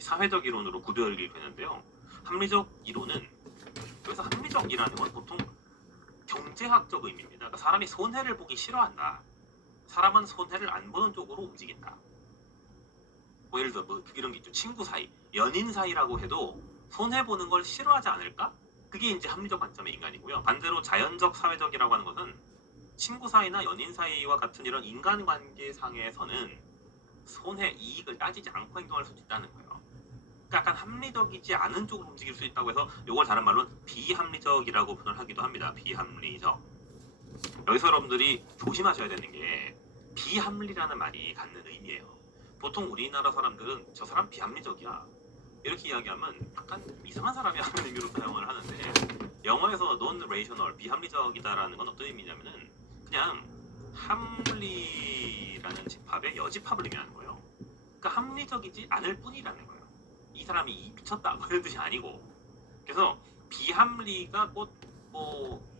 사회적 이론으로 구별이 되는데요. 합리적 이론은 여기서 합리적이라는 건 보통 경제학적 의미입니다. 그러니까 사람이 손해를 보기 싫어한다. 사람은 손해를 안 보는 쪽으로 움직인다. 예를 들어 이런 게 있죠. 친구 사이, 연인 사이라고 해도 손해 보는 걸 싫어하지 않을까? 그게 이제 합리적 관점의 인간이고요. 반대로 자연적 사회적이라고 하는 것은 친구 사이나 연인 사이와 같은 이런 인간관계상에서는 손해, 이익을 따지지 않고 행동할 수 있다는 거예요. 그러니까 약간 합리적이지 않은 쪽으로 움직일 수 있다고 해서 이걸 다른 말로는 비합리적이라고 표현을 하기도 합니다. 비합리적. 여기서 여러분들이 조심하셔야 되는 게 비합리라는 말이 갖는 의미예요. 보통 우리나라 사람들은 저 사람 비합리적이야 이렇게 이야기하면 약간 이상한 사람이라는 의미로 사용을 하는데 영어에서 non-rational, 비합리적이다라는 건 어떤 의미냐면은 그냥 합리라는 집합의 여집합을 의미하는 거예요. 그러니까 합리적이지 않을 뿐이라는 거예요. 이 사람이 미쳤다 뭐 이런 뜻이 아니고 그래서 비합리가 곧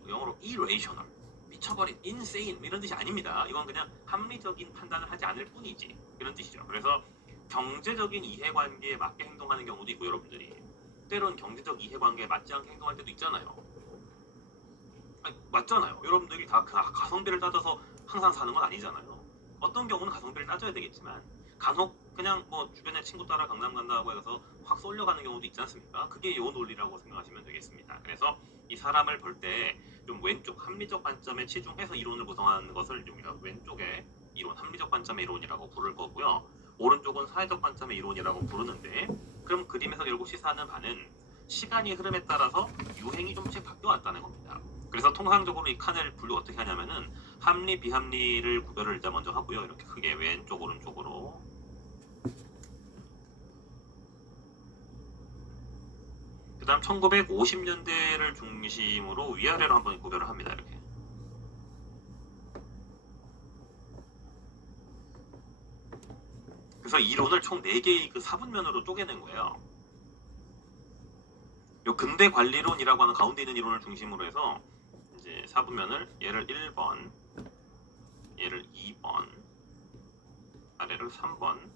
영어로 irrational, 미쳐버린, insane 이런 뜻이 아닙니다. 이건 그냥 합리적인 판단을 하지 않을 뿐이지 이런 뜻이죠. 그래서 경제적인 이해관계에 맞게 행동하는 경우도 있고 여러분들이 때론 경제적 이해관계에 맞지 않게 행동할 때도 있잖아요. 아니, 맞잖아요. 여러분들이 다 가성비를 따져서 항상 사는 건 아니잖아요. 어떤 경우는 가성비를 따져야 되겠지만 간혹 그냥 주변에 친구 따라 강남 간다고 해서 확 쏠려가는 경우도 있지 않습니까? 그게 요 논리라고 생각하시면 되겠습니다. 그래서 이 사람을 볼 때 좀 왼쪽 합리적 관점에 치중해서 이론을 구성하는 것을 우리가 왼쪽에 이론, 합리적 관점의 이론이라고 부를 거고요. 오른쪽은 사회적 관점의 이론이라고 부르는데 그럼 그림에서 결국 시사하는 바는 시간이 흐름에 따라서 유행이 좀씩 바뀌어왔다는 겁니다. 그래서 통상적으로 이 칸을 분류 어떻게 하냐면은 합리, 비합리를 구별을 일단 먼저 하고요. 이렇게 크게 왼쪽, 오른쪽으로 그 다음 1950년대를 중심으로 위아래로 한번 구별을 합니다. 이렇게 그래서 이론을 총 4개의 그 사분면으로 쪼개는 거예요. 요 근대 관리론이라고 하는 가운데 있는 이론을 중심으로 해서 이제 사분면을 얘를 1번, 얘를 2번, 아래를 3번,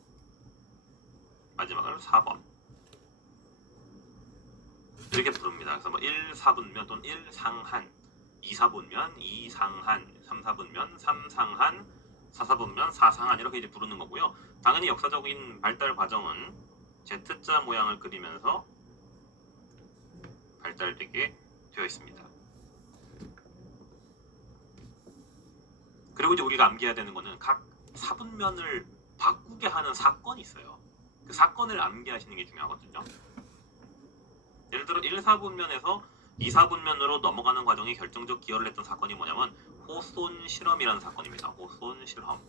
마지막을 4번 이렇게 부릅니다. 그래서 뭐 1사분면 또는 1상한, 2사분면, 2상한, 3사분면, 3상한, 4사분면, 4상한 이렇게 이제 부르는 거고요. 당연히 역사적인 발달 과정은 Z자 모양을 그리면서 발달되게 되어 있습니다. 그리고 이제 우리가 암기해야 되는 거는 각 사분면을 바꾸게 하는 사건이 있어요. 그 사건을 암기하시는 게 중요하거든요. 예를 들어 1사분면에서 2사분면으로 넘어가는 과정에 결정적 기여를 했던 사건이 뭐냐면 호손 실험이라는 사건입니다. 호손 실험.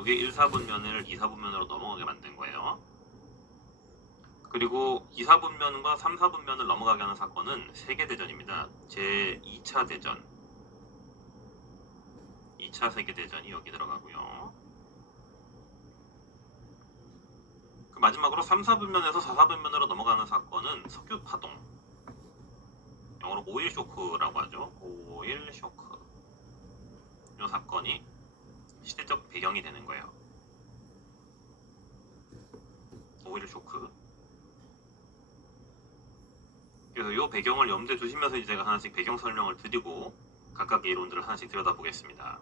이게 1사분면을 2사분면으로 넘어가게 만든 거예요. 그리고 2사분면과 3사분면을 넘어가게 하는 사건은 세계대전입니다. 제2차 대전. 2차 세계대전이 여기 들어가고요. 그 마지막으로 3사분면에서 4사분면으로 넘어가는 사건은 석유파동. 영어로 오일 쇼크라고 하죠. 오일 쇼크. 이 사건이 시대적 배경이 되는 거예요. 오일 쇼크. 그래서 이 배경을 염두에 두시면서 이제 제가 하나씩 배경 설명을 드리고 각각의 이론들을 하나씩 들여다보겠습니다.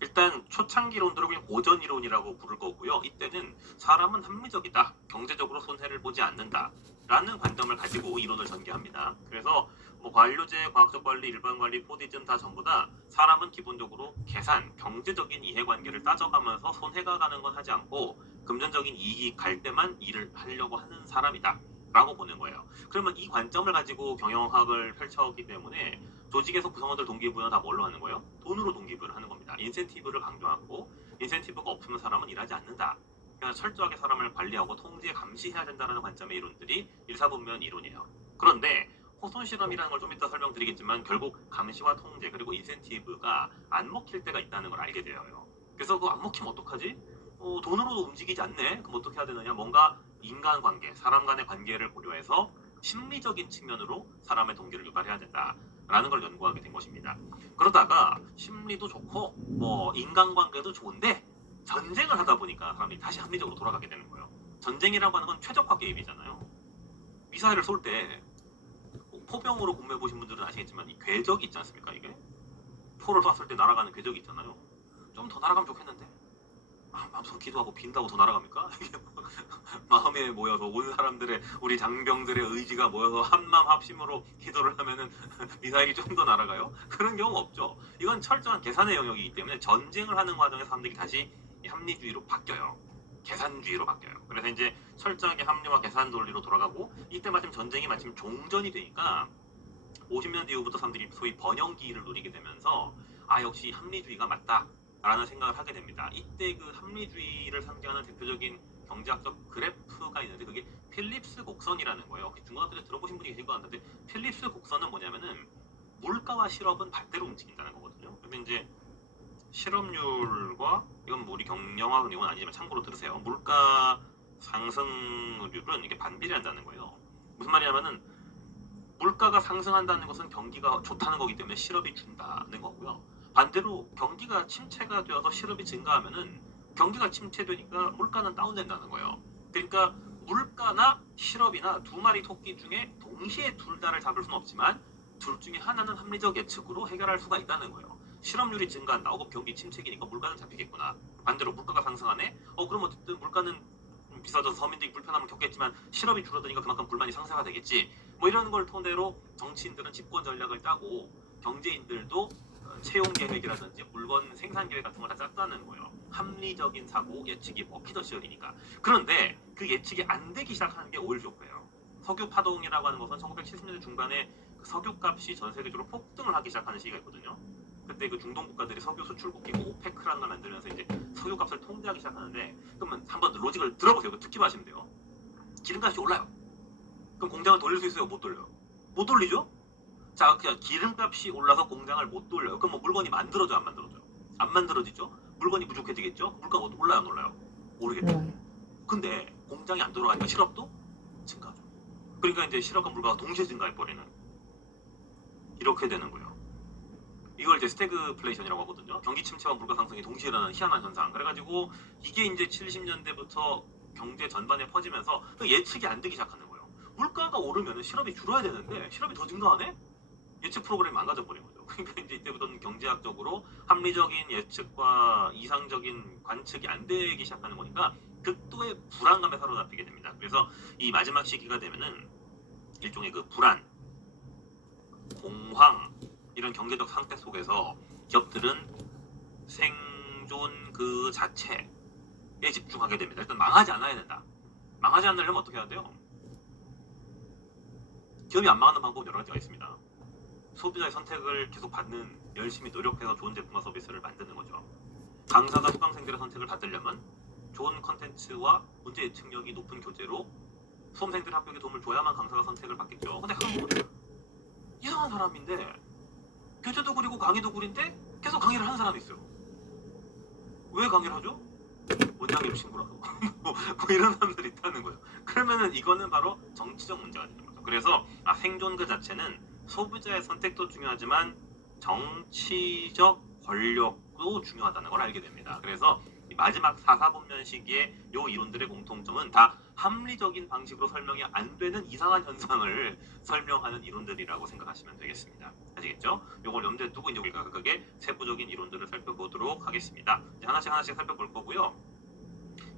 일단 초창기 이론들을 그냥 고전 이론이라고 부를 거고요. 이때는 사람은 합리적이다, 경제적으로 손해를 보지 않는다 라는 관점을 가지고 이론을 전개합니다. 그래서 뭐 관료제, 과학적 관리, 일반 관리, 포디즘 다 전부 다 사람은 기본적으로 계산, 경제적인 이해관계를 따져가면서 손해가 가는 건 하지 않고 금전적인 이익이 갈 때만 일을 하려고 하는 사람이다 라고 보는 거예요. 그러면 이 관점을 가지고 경영학을 펼쳐오기 때문에 조직에서 구성원들 동기부여는 다 뭘로 하는 거예요? 돈으로 동기부여를 하는 겁니다. 인센티브를 강조하고 인센티브가 없으면 사람은 일하지 않는다. 그래서 철저하게 사람을 관리하고 통제, 감시해야 된다는 관점의 이론들이 1사분면 이론이에요. 그런데 호손 실험이라는 걸 좀 이따 설명드리겠지만 결국 감시와 통제 그리고 인센티브가 안 먹힐 때가 있다는 걸 알게 되어요. 그래서 그거 안 먹히면 어떡하지? 돈으로도 움직이지 않네? 그럼 어떻게 해야 되느냐? 뭔가 인간관계, 사람 간의 관계를 고려해서 심리적인 측면으로 사람의 동기를 유발해야 된다라는 걸 연구하게 된 것입니다. 그러다가 심리도 좋고 뭐 인간관계도 좋은데 전쟁을 하다 보니까 사람들이 다시 합리적으로 돌아가게 되는 거예요. 전쟁이라고 하는 건 최적화 게임이잖아요. 미사일을 쏠 때 포병으로 근무해 보신 분들은 아시겠지만 이 궤적이 있지 않습니까? 이게 포를 쐈을 때 날아가는 궤적이 있잖아요. 좀 더 날아가면 좋겠는데 마음속으로 기도하고 빈다고 더 날아갑니까? 마음에 모여서 온 사람들의 우리 장병들의 의지가 모여서 한마음 합심으로 기도를 하면은 미사일이 좀 더 날아가요? 그런 경우 없죠. 이건 철저한 계산의 영역이기 때문에 전쟁을 하는 과정에서 사람들이 다시 합리주의로 바뀌어요. 계산주의로 바뀌어요. 그래서 이제 철저하게 합리와 계산 논리로 돌아가고 이때 마침 전쟁이 마침 종전이 되니까 50년대 이후부터 사람들이 소위 번영기를 누리게 되면서 역시 합리주의가 맞다 라는 생각을 하게 됩니다. 이때 그 합리주의를 상징하는 대표적인 경제학적 그래프가 있는데 그게 필립스 곡선이라는 거예요. 혹시 중고등학교 때 들어보신 분이 계실 것 같은데 필립스 곡선은 뭐냐면은 물가와 실업은 반대로 움직인다는 거거든요. 근데 이제 실업률과 이건 뭐 우리 경영학 이건 아니지만 참고로 들으세요. 물가 상승률은 이게 반비례한다는 거예요. 무슨 말이냐면은 물가가 상승한다는 것은 경기가 좋다는 거기 때문에 실업이 준다는 거고요. 반대로 경기가 침체가 되어서 실업이 증가하면은 경기가 침체되니까 물가는 다운된다는 거예요. 그러니까 물가나 실업이나 두 마리 토끼 중에 동시에 둘 다를 잡을 수는 없지만 둘 중에 하나는 합리적 예측으로 해결할 수가 있다는 거예요. 실업률이 증가한다. 경기 침체기니까 물가는 잡히겠구나. 반대로 물가가 상승하네. 그럼 어쨌든 물가는 비싸져서 서민들이 불편함을 겪겠지만 실업이 줄어드니까 그만큼 불만이 상쇄화되겠지. 뭐 이런 걸 토대로 정치인들은 집권 전략을 짜고 경제인들도 채용 계획이라든지 물건 생산 계획 같은 걸 다 짰다는 거예요. 합리적인 사고 예측이 먹히던 시절이니까. 그런데 그 예측이 안 되기 시작하는 게 오일 쇼크예요. 석유 파동이라고 하는 것은 1970년대 중반에 그 석유값이 전 세계적으로 폭등을 하기 시작하는 시기가 있거든요. 그때 그 중동 국가들이 석유 수출국이고 오페크라는 걸 만들면서 이제 석유값을 통제하기 시작하는데 그러면 한번 로직을 들어보세요. 듣기만 하시면 돼요. 기름값이 올라요. 그럼 공장을 돌릴 수 있어요? 못 돌려요? 못 돌리죠? 자, 그냥 기름값이 올라서 공장을 못 돌려요. 그럼 뭐 물건이 만들어져요? 안 만들어져요? 안 만들어지죠? 물건이 부족해지겠죠? 물가가 올라요 안 올라요? 오르겠죠. 네. 근데 공장이 안 돌아가니까 실업도 증가하죠. 그러니까 이제 실업과 물가가 동시에 증가해버리는 이렇게 되는 거예요. 이걸 이제 스태그플레이션이라고 하거든요. 경기 침체와 물가 상승이 동시에 일어나는 희한한 현상. 그래가지고 이게 이제 70년대부터 경제 전반에 퍼지면서 예측이 안 되기 시작하는 거예요. 물가가 오르면 실업이 줄어야 되는데 실업이 더 증가하네? 예측 프로그램이 망가져 버린 거죠. 그러니까 이제 이때부터는 경제학적으로 합리적인 예측과 이상적인 관측이 안 되기 시작하는 거니까 극도의 불안감에 사로잡히게 됩니다. 그래서 이 마지막 시기가 되면은 일종의 그 불안, 공황 이런 경제적 상태 속에서 기업들은 생존 그 자체에 집중하게 됩니다. 일단 망하지 않아야 된다. 망하지 않으려면 어떻게 해야 돼요? 기업이 안 망하는 방법 여러 가지가 있습니다. 소비자의 선택을 계속 받는, 열심히 노력해서 좋은 제품과 서비스를 만드는 거죠. 강사가 수강생들의 선택을 받으려면 좋은 컨텐츠와 문제 예측력이 높은 교재로 수험생들 합격에 도움을 줘야만 강사가 선택을 받겠죠. 근데 한국은 이상한 사람인데 교재도 그리고 강의도 그린데 계속 강의를 하는 사람이 있어요. 왜 강의를 하죠? 원장님 친구라서 뭐 이런 사람들이 있다는 거예요. 그러면은 이거는 바로 정치적 문제가 되는 거죠. 그래서 생존 그 자체는 소비자의 선택도 중요하지만 정치적 권력도 중요하다는 걸 알게 됩니다. 그래서 이 마지막 4사분면 시기에 이 이론들의 공통점은 다 합리적인 방식으로 설명이 안 되는 이상한 현상을 설명하는 이론들이라고 생각하시면 되겠습니다. 아시겠죠? 이걸 염두에 두고 이제 우리가 각각의 세부적인 이론들을 살펴보도록 하겠습니다. 하나씩 살펴볼 거고요.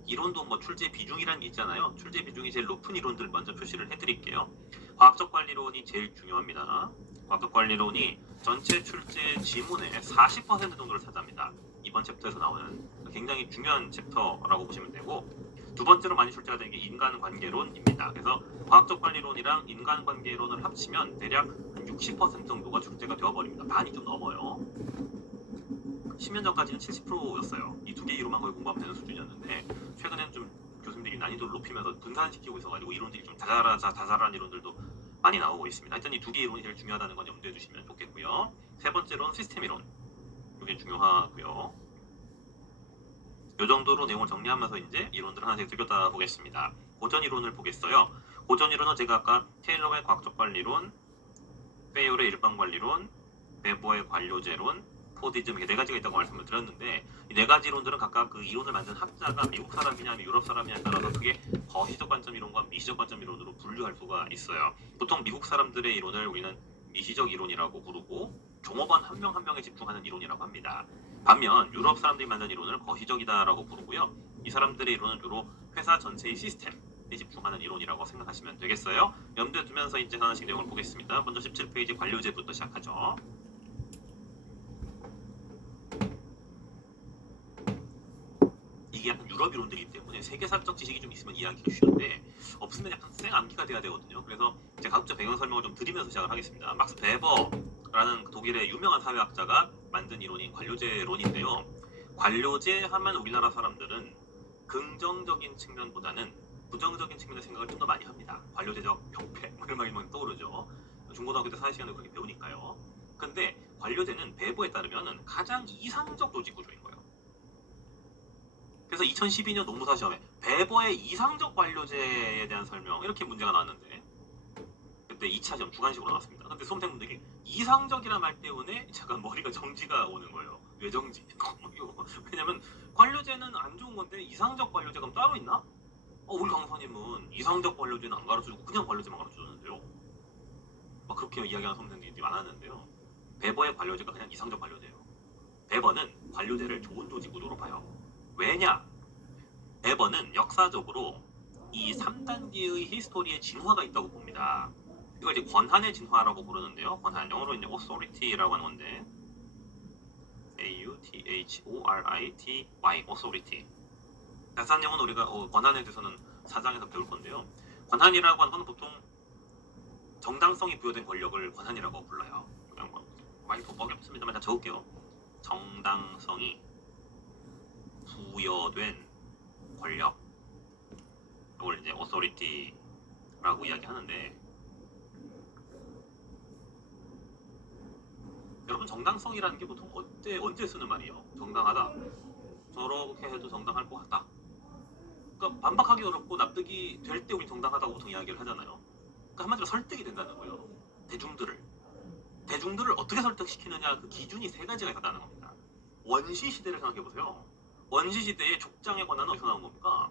이론도 뭐 출제 비중이라는 게 있잖아요. 출제 비중이 제일 높은 이론들 먼저 표시를 해드릴게요. 과학적 관리론이 제일 중요합니다. 과학적 관리론이 전체 출제 지문의 40% 정도를 차지합니다. 이번 챕터에서 나오는 굉장히 중요한 챕터라고 보시면 되고, 두 번째로 많이 출제가 되는 게 인간관계론입니다. 그래서 과학적 관리론이랑 인간관계론을 합치면 대략 한 60% 정도가 출제가 되어버립니다. 반이 좀 넘어요. 10년 전까지는 70%였어요. 이 두 개 이론만 거의 공부하면 되는 수준이었는데 최근에는 좀 교수님들이 난이도를 높이면서 분산시키고 있어가지고 이론들이 좀 다자란 이론들도 많이 나오고 있습니다. 하여튼 이 두 개 이론이 제일 중요하다는 건 염두에 두시면 좋겠고요. 세 번째로는 시스템 이론. 이게 중요하고요. 이 정도로 내용을 정리하면서 이제 이론들을 하나씩 들여다 보겠습니다. 고전 이론을 보겠어요. 고전 이론은 제가 아까 테일러의 과학적 관리론, 페이올의 일반 관리론, 베버의 관료제론, 포디즘 이렇게 네 가지가 있다고 말씀을 드렸는데 이 네 가지 이론들은 각각 그 이론을 만든 학자가 미국 사람이냐 아니면 유럽 사람이냐에 따라서 그게 거시적 관점 이론과 미시적 관점 이론으로 분류할 수가 있어요. 보통 미국 사람들의 이론을 우리는 미시적 이론이라고 부르고 종업원 한 명 한 명에 집중하는 이론이라고 합니다. 반면 유럽 사람들이 만든 이론을 거시적이다라고 부르고요. 이 사람들의 이론은 주로 회사 전체의 시스템에 집중하는 이론이라고 생각하시면 되겠어요. 염두에 두면서 이제 하나씩 내용을 보겠습니다. 먼저 17페이지 관료제부터 시작하죠. 이게 약간 유럽 이론들이기 때문에 세계사적 지식이 좀 있으면 이해하기가 쉬운데 없으면 약간 생암기가 돼야 되거든요. 그래서 제가 가급적 배경 설명을 좀 드리면서 시작을 하겠습니다. 막스 베버라는 독일의 유명한 사회학자가 만든 이론인 관료제론인데요. 관료제 하면 우리나라 사람들은 긍정적인 측면보다는 부정적인 측면의 생각을 좀 더 많이 합니다. 관료제적 병폐 이런 말이 떠오르죠. 중고등학교 때 사회시간에 그렇게 배우니까요. 근데 관료제는 베버에 따르면 가장 이상적 조직 구조인 거예요. 그래서 2012년 노무사 시험에 베버의 이상적 관료제에 대한 설명 이렇게 문제가 나왔는데 그때 2차 시험 주관식으로 나왔습니다. 근데 수험생분들이 이상적이란 말 때문에 잠깐 머리가 정지가 오는 거예요. 왜 정지? 왜냐면 관료제는 안 좋은 건데 이상적 관료제가 따로 있나? 우리 강사님은 이상적 관료제는 안 가르쳐주고 그냥 관료제만 가르쳐줬는데요. 막 그렇게 이야기하는 수험생들이 많았는데요. 베버의 관료제가 그냥 이상적 관료제예요. 베버는 관료제를 좋은 조직 구조로 봐요. 왜냐? 베버는 역사적으로 이 3단계의 히스토리의 진화가 있다고 봅니다. 이걸 이제 권한의 진화라고 부르는데요. 권한, 영어로 이제 authority라고 하는 건데 authority, authority. 자세한 내용은 우리가 권한에 대해서는 4장에서 배울 건데요. 권한이라고 하는 건 보통 정당성이 부여된 권력을 권한이라고 불러요. 그냥 뭐 많이 어렵습니다만 다 적을게요. 정당성이 부여된 권력, 이걸 이제 authority라고 이야기하는데, 여러분 정당성이라는 게 보통 언제 쓰는 말이에요? 정당하다. 저렇게 해도 정당할 것 같다. 그러니까 반박하기 어렵고 납득이 될 때 우리 정당하다고 보통 이야기를 하잖아요. 그러니까 한마디로 설득이 된다는 거예요. 대중들을 어떻게 설득시키느냐, 그 기준이 세 가지가 있다는 겁니다. 원시 시대를 생각해 보세요. 원시 시대에 족장의 권한은 어디서 나온 겁니까?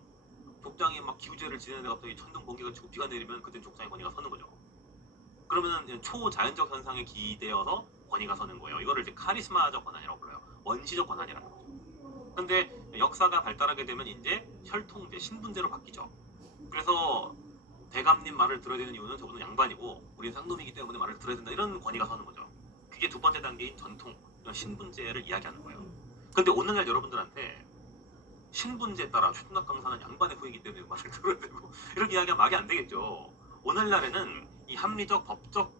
족장이 막 기우제를 지내는데 갑자기 천둥 번개가 치고 비가 내리면 그땐 족장의 권위가 서는 거죠. 그러면은 초자연적 현상에 기대어서 권위가 서는 거예요. 이거를 이제 카리스마적 권한이라고 불러요. 원시적 권한이라는 거죠. 근데 역사가 발달하게 되면 이제 혈통제, 신분제로 바뀌죠. 그래서 대감님 말을 들어야 되는 이유는 저분은 양반이고 우리는 쌍놈이기 때문에 말을 들어야 된다, 이런 권위가 서는 거죠. 그게 두 번째 단계인 전통, 신분제를 이야기하는 거예요. 근데 오늘날 여러분들한테 신분제에 따라 최순학 강사는 양반의 후예이기 때문에 말을 들어야 되고 이렇게 이야기하면 말이 안 되겠죠. 오늘날에는 이 합리적, 법적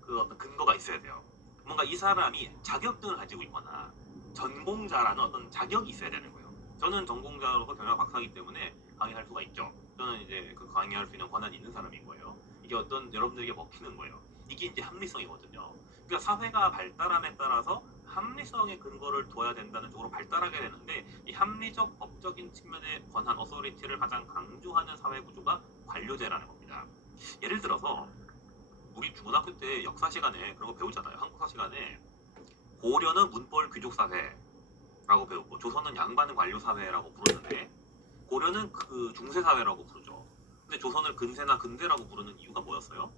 그 어떤 근거가 있어야 돼요. 뭔가 이 사람이 자격증을 가지고 있거나 전공자라는 어떤 자격이 있어야 되는 거예요. 저는 전공자로서 경영 박사이기 때문에 강의할 수가 있죠. 저는 이제 그 강의할 수 있는 권한이 있는 사람인 거예요. 이게 어떤 여러분들에게 먹히는 거예요. 이게 이제 합리성이거든요. 그러니까 사회가 발달함에 따라서 합리성의 근거를 둬야 된다는 쪽으로 발달하게 되는데, 이 합리적 법적인 측면의 권한, 어소리티를 가장 강조하는 사회 구조가 관료제라는 겁니다. 예를 들어서 우리 중고등학교 때 역사 시간에 그런 거 배우잖아요. 한국사 시간에 고려는 문벌 귀족 사회라고 배우고 조선은 양반 관료 사회라고 부르는데, 고려는 그 중세 사회라고 부르죠. 근데 조선을 근세나 근대라고 부르는 이유가 뭐였어요?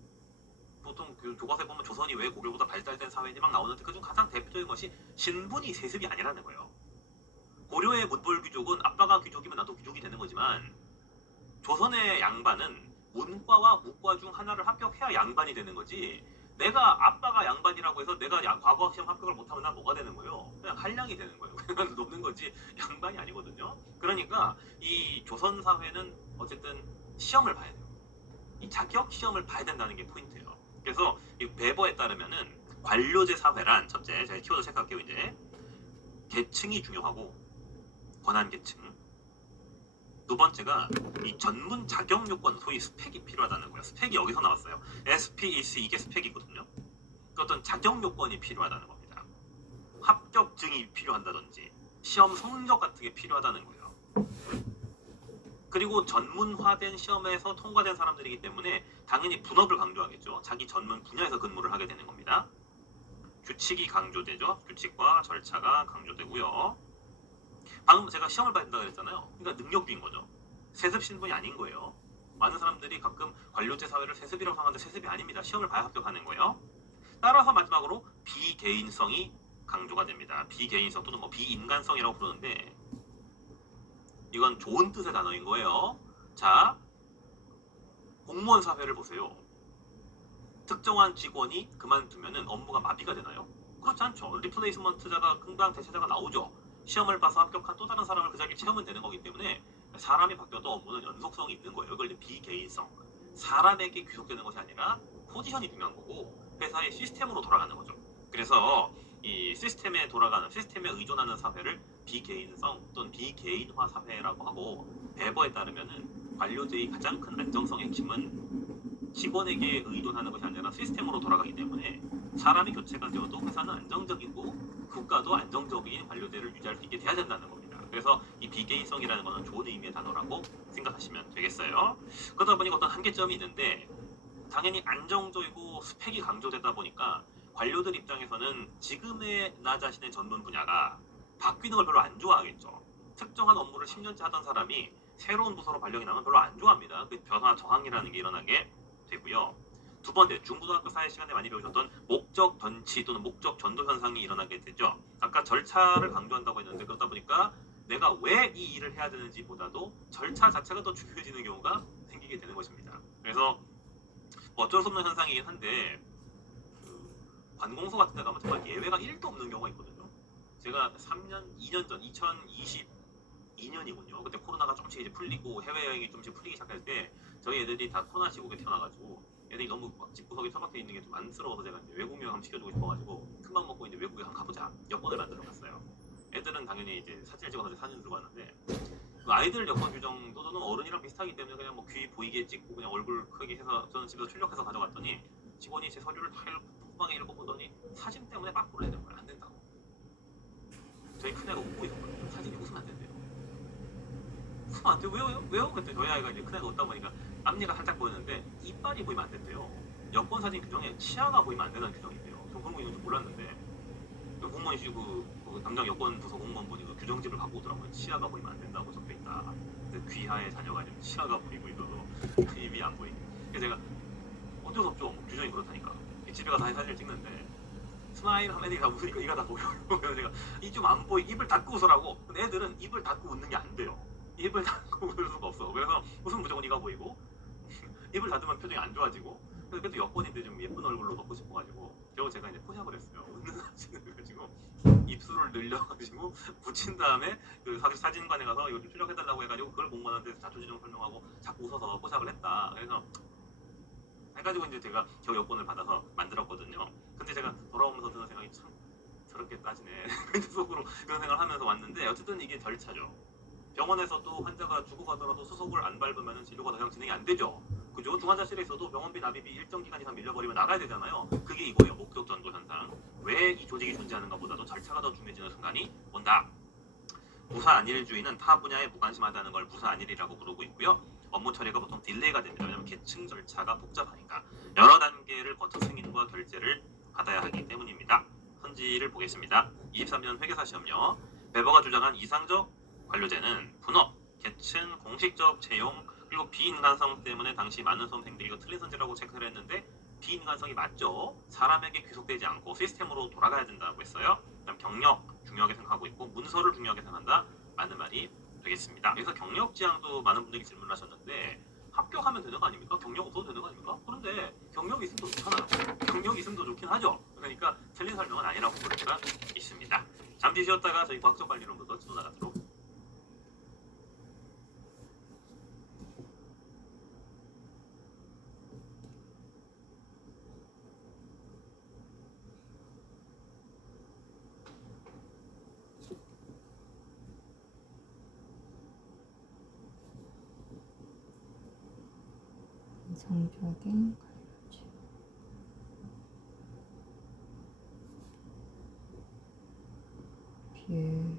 보통 그 교과서에 보면 조선이 왜 고려보다 발달된 사회인지 막 나오는데 그중 가장 대표적인 것이 신분이 세습이 아니라는 거예요. 고려의 문벌 귀족은 아빠가 귀족이면 나도 귀족이 되는 거지만, 조선의 양반은 문과와 무과 중 하나를 합격해야 양반이 되는 거지, 내가 아빠가 양반이라고 해서 내가 과거 시험 합격을 못하면 난 뭐가 되는 거예요? 그냥 한량이 되는 거예요. 그냥 높는 거지 양반이 아니거든요. 그러니까 이 조선 사회는 어쨌든 시험을 봐야 돼요. 이 자격 시험을 봐야 된다는 게 포인트예요. 그래서 이 베버에 따르면은 관료제 사회란, 첫째, 제가 키워드 체크할게요. 이제 계층이 중요하고, 권한 계층. 두 번째가 이 전문 자격 요건, 소위 스펙이 필요하다는 거예요. 스펙이 여기서 나왔어요. SPEC, 이게 스펙이거든요. 그 어떤 자격 요건이 필요하다는 겁니다. 합격증이 필요한다든지 시험 성적 같은 게 필요하다는 거예요. 그리고 전문화된 시험에서 통과된 사람들이기 때문에 당연히 분업을 강조하겠죠. 자기 전문 분야에서 근무를 하게 되는 겁니다. 규칙이 강조되죠. 규칙과 절차가 강조되고요. 방금 제가 시험을 봐야 된다고 그랬잖아요. 그러니까 능력주인 거죠. 세습 신분이 아닌 거예요. 많은 사람들이 가끔 관료제 사회를 세습이라고 생각하는데 세습이 아닙니다. 시험을 봐야 합격하는 거예요. 따라서 마지막으로 비개인성이 강조가 됩니다. 비개인성 또는 뭐 비인간성이라고 부르는데, 이건 좋은 뜻의 단어인 거예요. 자, 공무원 사회를 보세요. 특정한 직원이 그만두면은 업무가 마비가 되나요? 그렇지 않죠. 리플레이스먼트자가, 금방 대체자가 나오죠. 시험을 봐서 합격한 또 다른 사람을 그 자리에 채우면 되는 거기 때문에 사람이 바뀌어도 업무는 연속성이 있는 거예요. 이걸 비개인성. 사람에게 귀속되는 것이 아니라 포지션이 중요한 거고, 회사의 시스템으로 돌아가는 거죠. 그래서 이 시스템에 돌아가는, 시스템에 의존하는 사회를 비개인성 또는 비개인화 사회라고 하고, 베버에 따르면은 관료제의 가장 큰 안정성의 핵심은 직원에게 의존하는 것이 아니라 시스템으로 돌아가기 때문에 사람이 교체가 되어도 회사는 안정적이고 국가도 안정적인 관료제를 유지할 수 있게 돼야 된다는 겁니다. 그래서 이 비개인성이라는 것은 좋은 의미의 단어라고 생각하시면 되겠어요. 그러다 보니까 어떤 한계점이 있는데, 당연히 안정적이고 스펙이 강조되다 보니까 관료들 입장에서는 지금의 나 자신의 전문 분야가 바뀌는 걸 별로 안 좋아하겠죠. 특정한 업무를 10년째 하던 사람이 새로운 부서로 발령이 나면 별로 안 좋아합니다. 그 변화 저항이라는 게 일어나게 되고요. 두 번째, 중고등학교 사회 시간에 많이 배우셨던 목적 변치 또는 목적 전도 현상이 일어나게 되죠. 아까 절차를 강조한다고 했는데, 그러다 보니까 내가 왜 이 일을 해야 되는지 보다도 절차 자체가 더 중요해지는 경우가 생기게 되는 것입니다. 그래서 뭐 어쩔 수 없는 현상이긴 한데, 그 관공서 같은 데 가면 정말 예외가 1도 없는 경우가 있거든요. 제가 2년 전, 2022년이군요. 그때 코로나가 조금씩 이제 풀리고 해외여행이 조금씩 풀리기 시작할 때 저희 애들이 다 코로나 시국에 태어나가지고 애들이 너무 막 집구석에 처박혀 있는 게 좀 안쓰러워서 제가 이제 외국 여행 한번 시켜주고 싶어가지고 큰맘 먹고 이제 외국에 한번 가보자 여권을 만들어 갔어요. 애들은 당연히 이제 사진을 찍어서 사진 들고 왔는데, 그 아이들 여권 규정도 는 어른이랑 비슷하기 때문에 그냥 뭐 귀 보이게 찍고 그냥 얼굴 크게 해서 저는 집에서 출력해서 가져갔더니, 직원이 제 서류를 다 꼼꼼하게 읽어보더니 사진 때문에 빠꾸를 내는 거야. 안 된다고. 저희 큰애가 웃고 있었거든요. 사진이 웃으면 안 된대요. 웃으면 안 돼요. 왜요? 그때 저희 아이가 이제 큰애가 웃다 보니까 앞니가 살짝 보였는데 이빨이 보이면 안 된대요. 여권 사진 규정에 치아가 보이면 안 된다는 규정인데요. 저 그런 거 있는지 몰랐는데 공무원이시고 그 담당 여권 부서 공무원분이 그 규정집을 갖고 오더라고요. 치아가 보이면 안 된다고 적혀 있다. 근데 귀하의 자녀가 지금 치아가 보이고 있어서 입이 안 보이고. 그래서 제가 어쩔 수 없죠. 규정이 그렇다니까. 집에 가서 사진을 찍는데 스마일 하면 애들이 다 웃으니까 이가 다 보여요. 그래서 제가 이 좀 안 보이 입을 닫고 웃으라고. 근데 애들은 입을 닫고 웃는 게 안 돼요. 입을 닫고 웃을 수가 없어. 그래서 웃으면 무조건 이가 보이고 입을 닫으면 표정이 안 좋아지고. 그래도 여권인데 좀 예쁜 얼굴로 넣고 싶어가지고 겨우 제가 이제 포샵을 했어요. 웃는 사진을 가지고 입술을 늘려가지고 붙인 다음에 그 사진관에 가서 이거 좀 출력해달라고 해가지고 그걸 공무원한테 자초지종 설명하고 자꾸 웃어서 포샵을 했다. 그래서 해가지고 이제 제가 겨우 여권을 받아서 만들었거든요. 근데 제가 돌아오면서 드는 생각이 참 저렇게 따지네. 속으로 그런 생각을 하면서 왔는데 어쨌든 이게 절차죠. 병원에서도 환자가 죽어가더라도 수속을 안 밟으면 진료가 더 이상 진행이 안 되죠. 그죠? 중환자실에 있어도 병원비 납입이 일정 기간 이상 밀려버리면 나가야 되잖아요. 그게 이거예요. 목격 전도 현상. 왜 이 조직이 존재하는가 보다도 절차가 더 중요해지는 순간이 온다. 부사안일주의는 타 분야에 무관심하다는 걸 부사안일이라고 부르고 있고요. 업무 처리가 보통 딜레이가 됩니다. 왜냐하면 계층 절차가 복잡하니까. 여러 단계를 거쳐 승인과 결재를 받아야 하기 때문입니다. 선지를 보겠습니다. 23년 회계사 시험요. 베버가 주장한 이상적 관료제는 분업, 계층, 공식적 채용, 그리고 비인간성 때문에 당시 많은 수험생들이 이거 틀린 선지라고 체크를 했는데 비인간성이 맞죠. 사람에게 귀속되지 않고 시스템으로 돌아가야 된다고 했어요. 그다음 경력 중요하게 생각하고 있고 문서를 중요하게 생각한다. 맞는 말이 되겠습니다. 그래서 경력 지향도 많은 분들이 질문하셨는데 합격하면 되는 거 아닙니까? 경력 없어도 되는 거 아닙니까? 그런데 경력이 있으면 더 좋잖아요. 경력이 있으면 더 좋긴 하죠. 그러니까 틀린 설명은 아니라고 볼 수가 있습니다. 잠시 쉬었다가 저희 과학적 관리론부터 지도 나가도록. 이상적인 관료제. 비율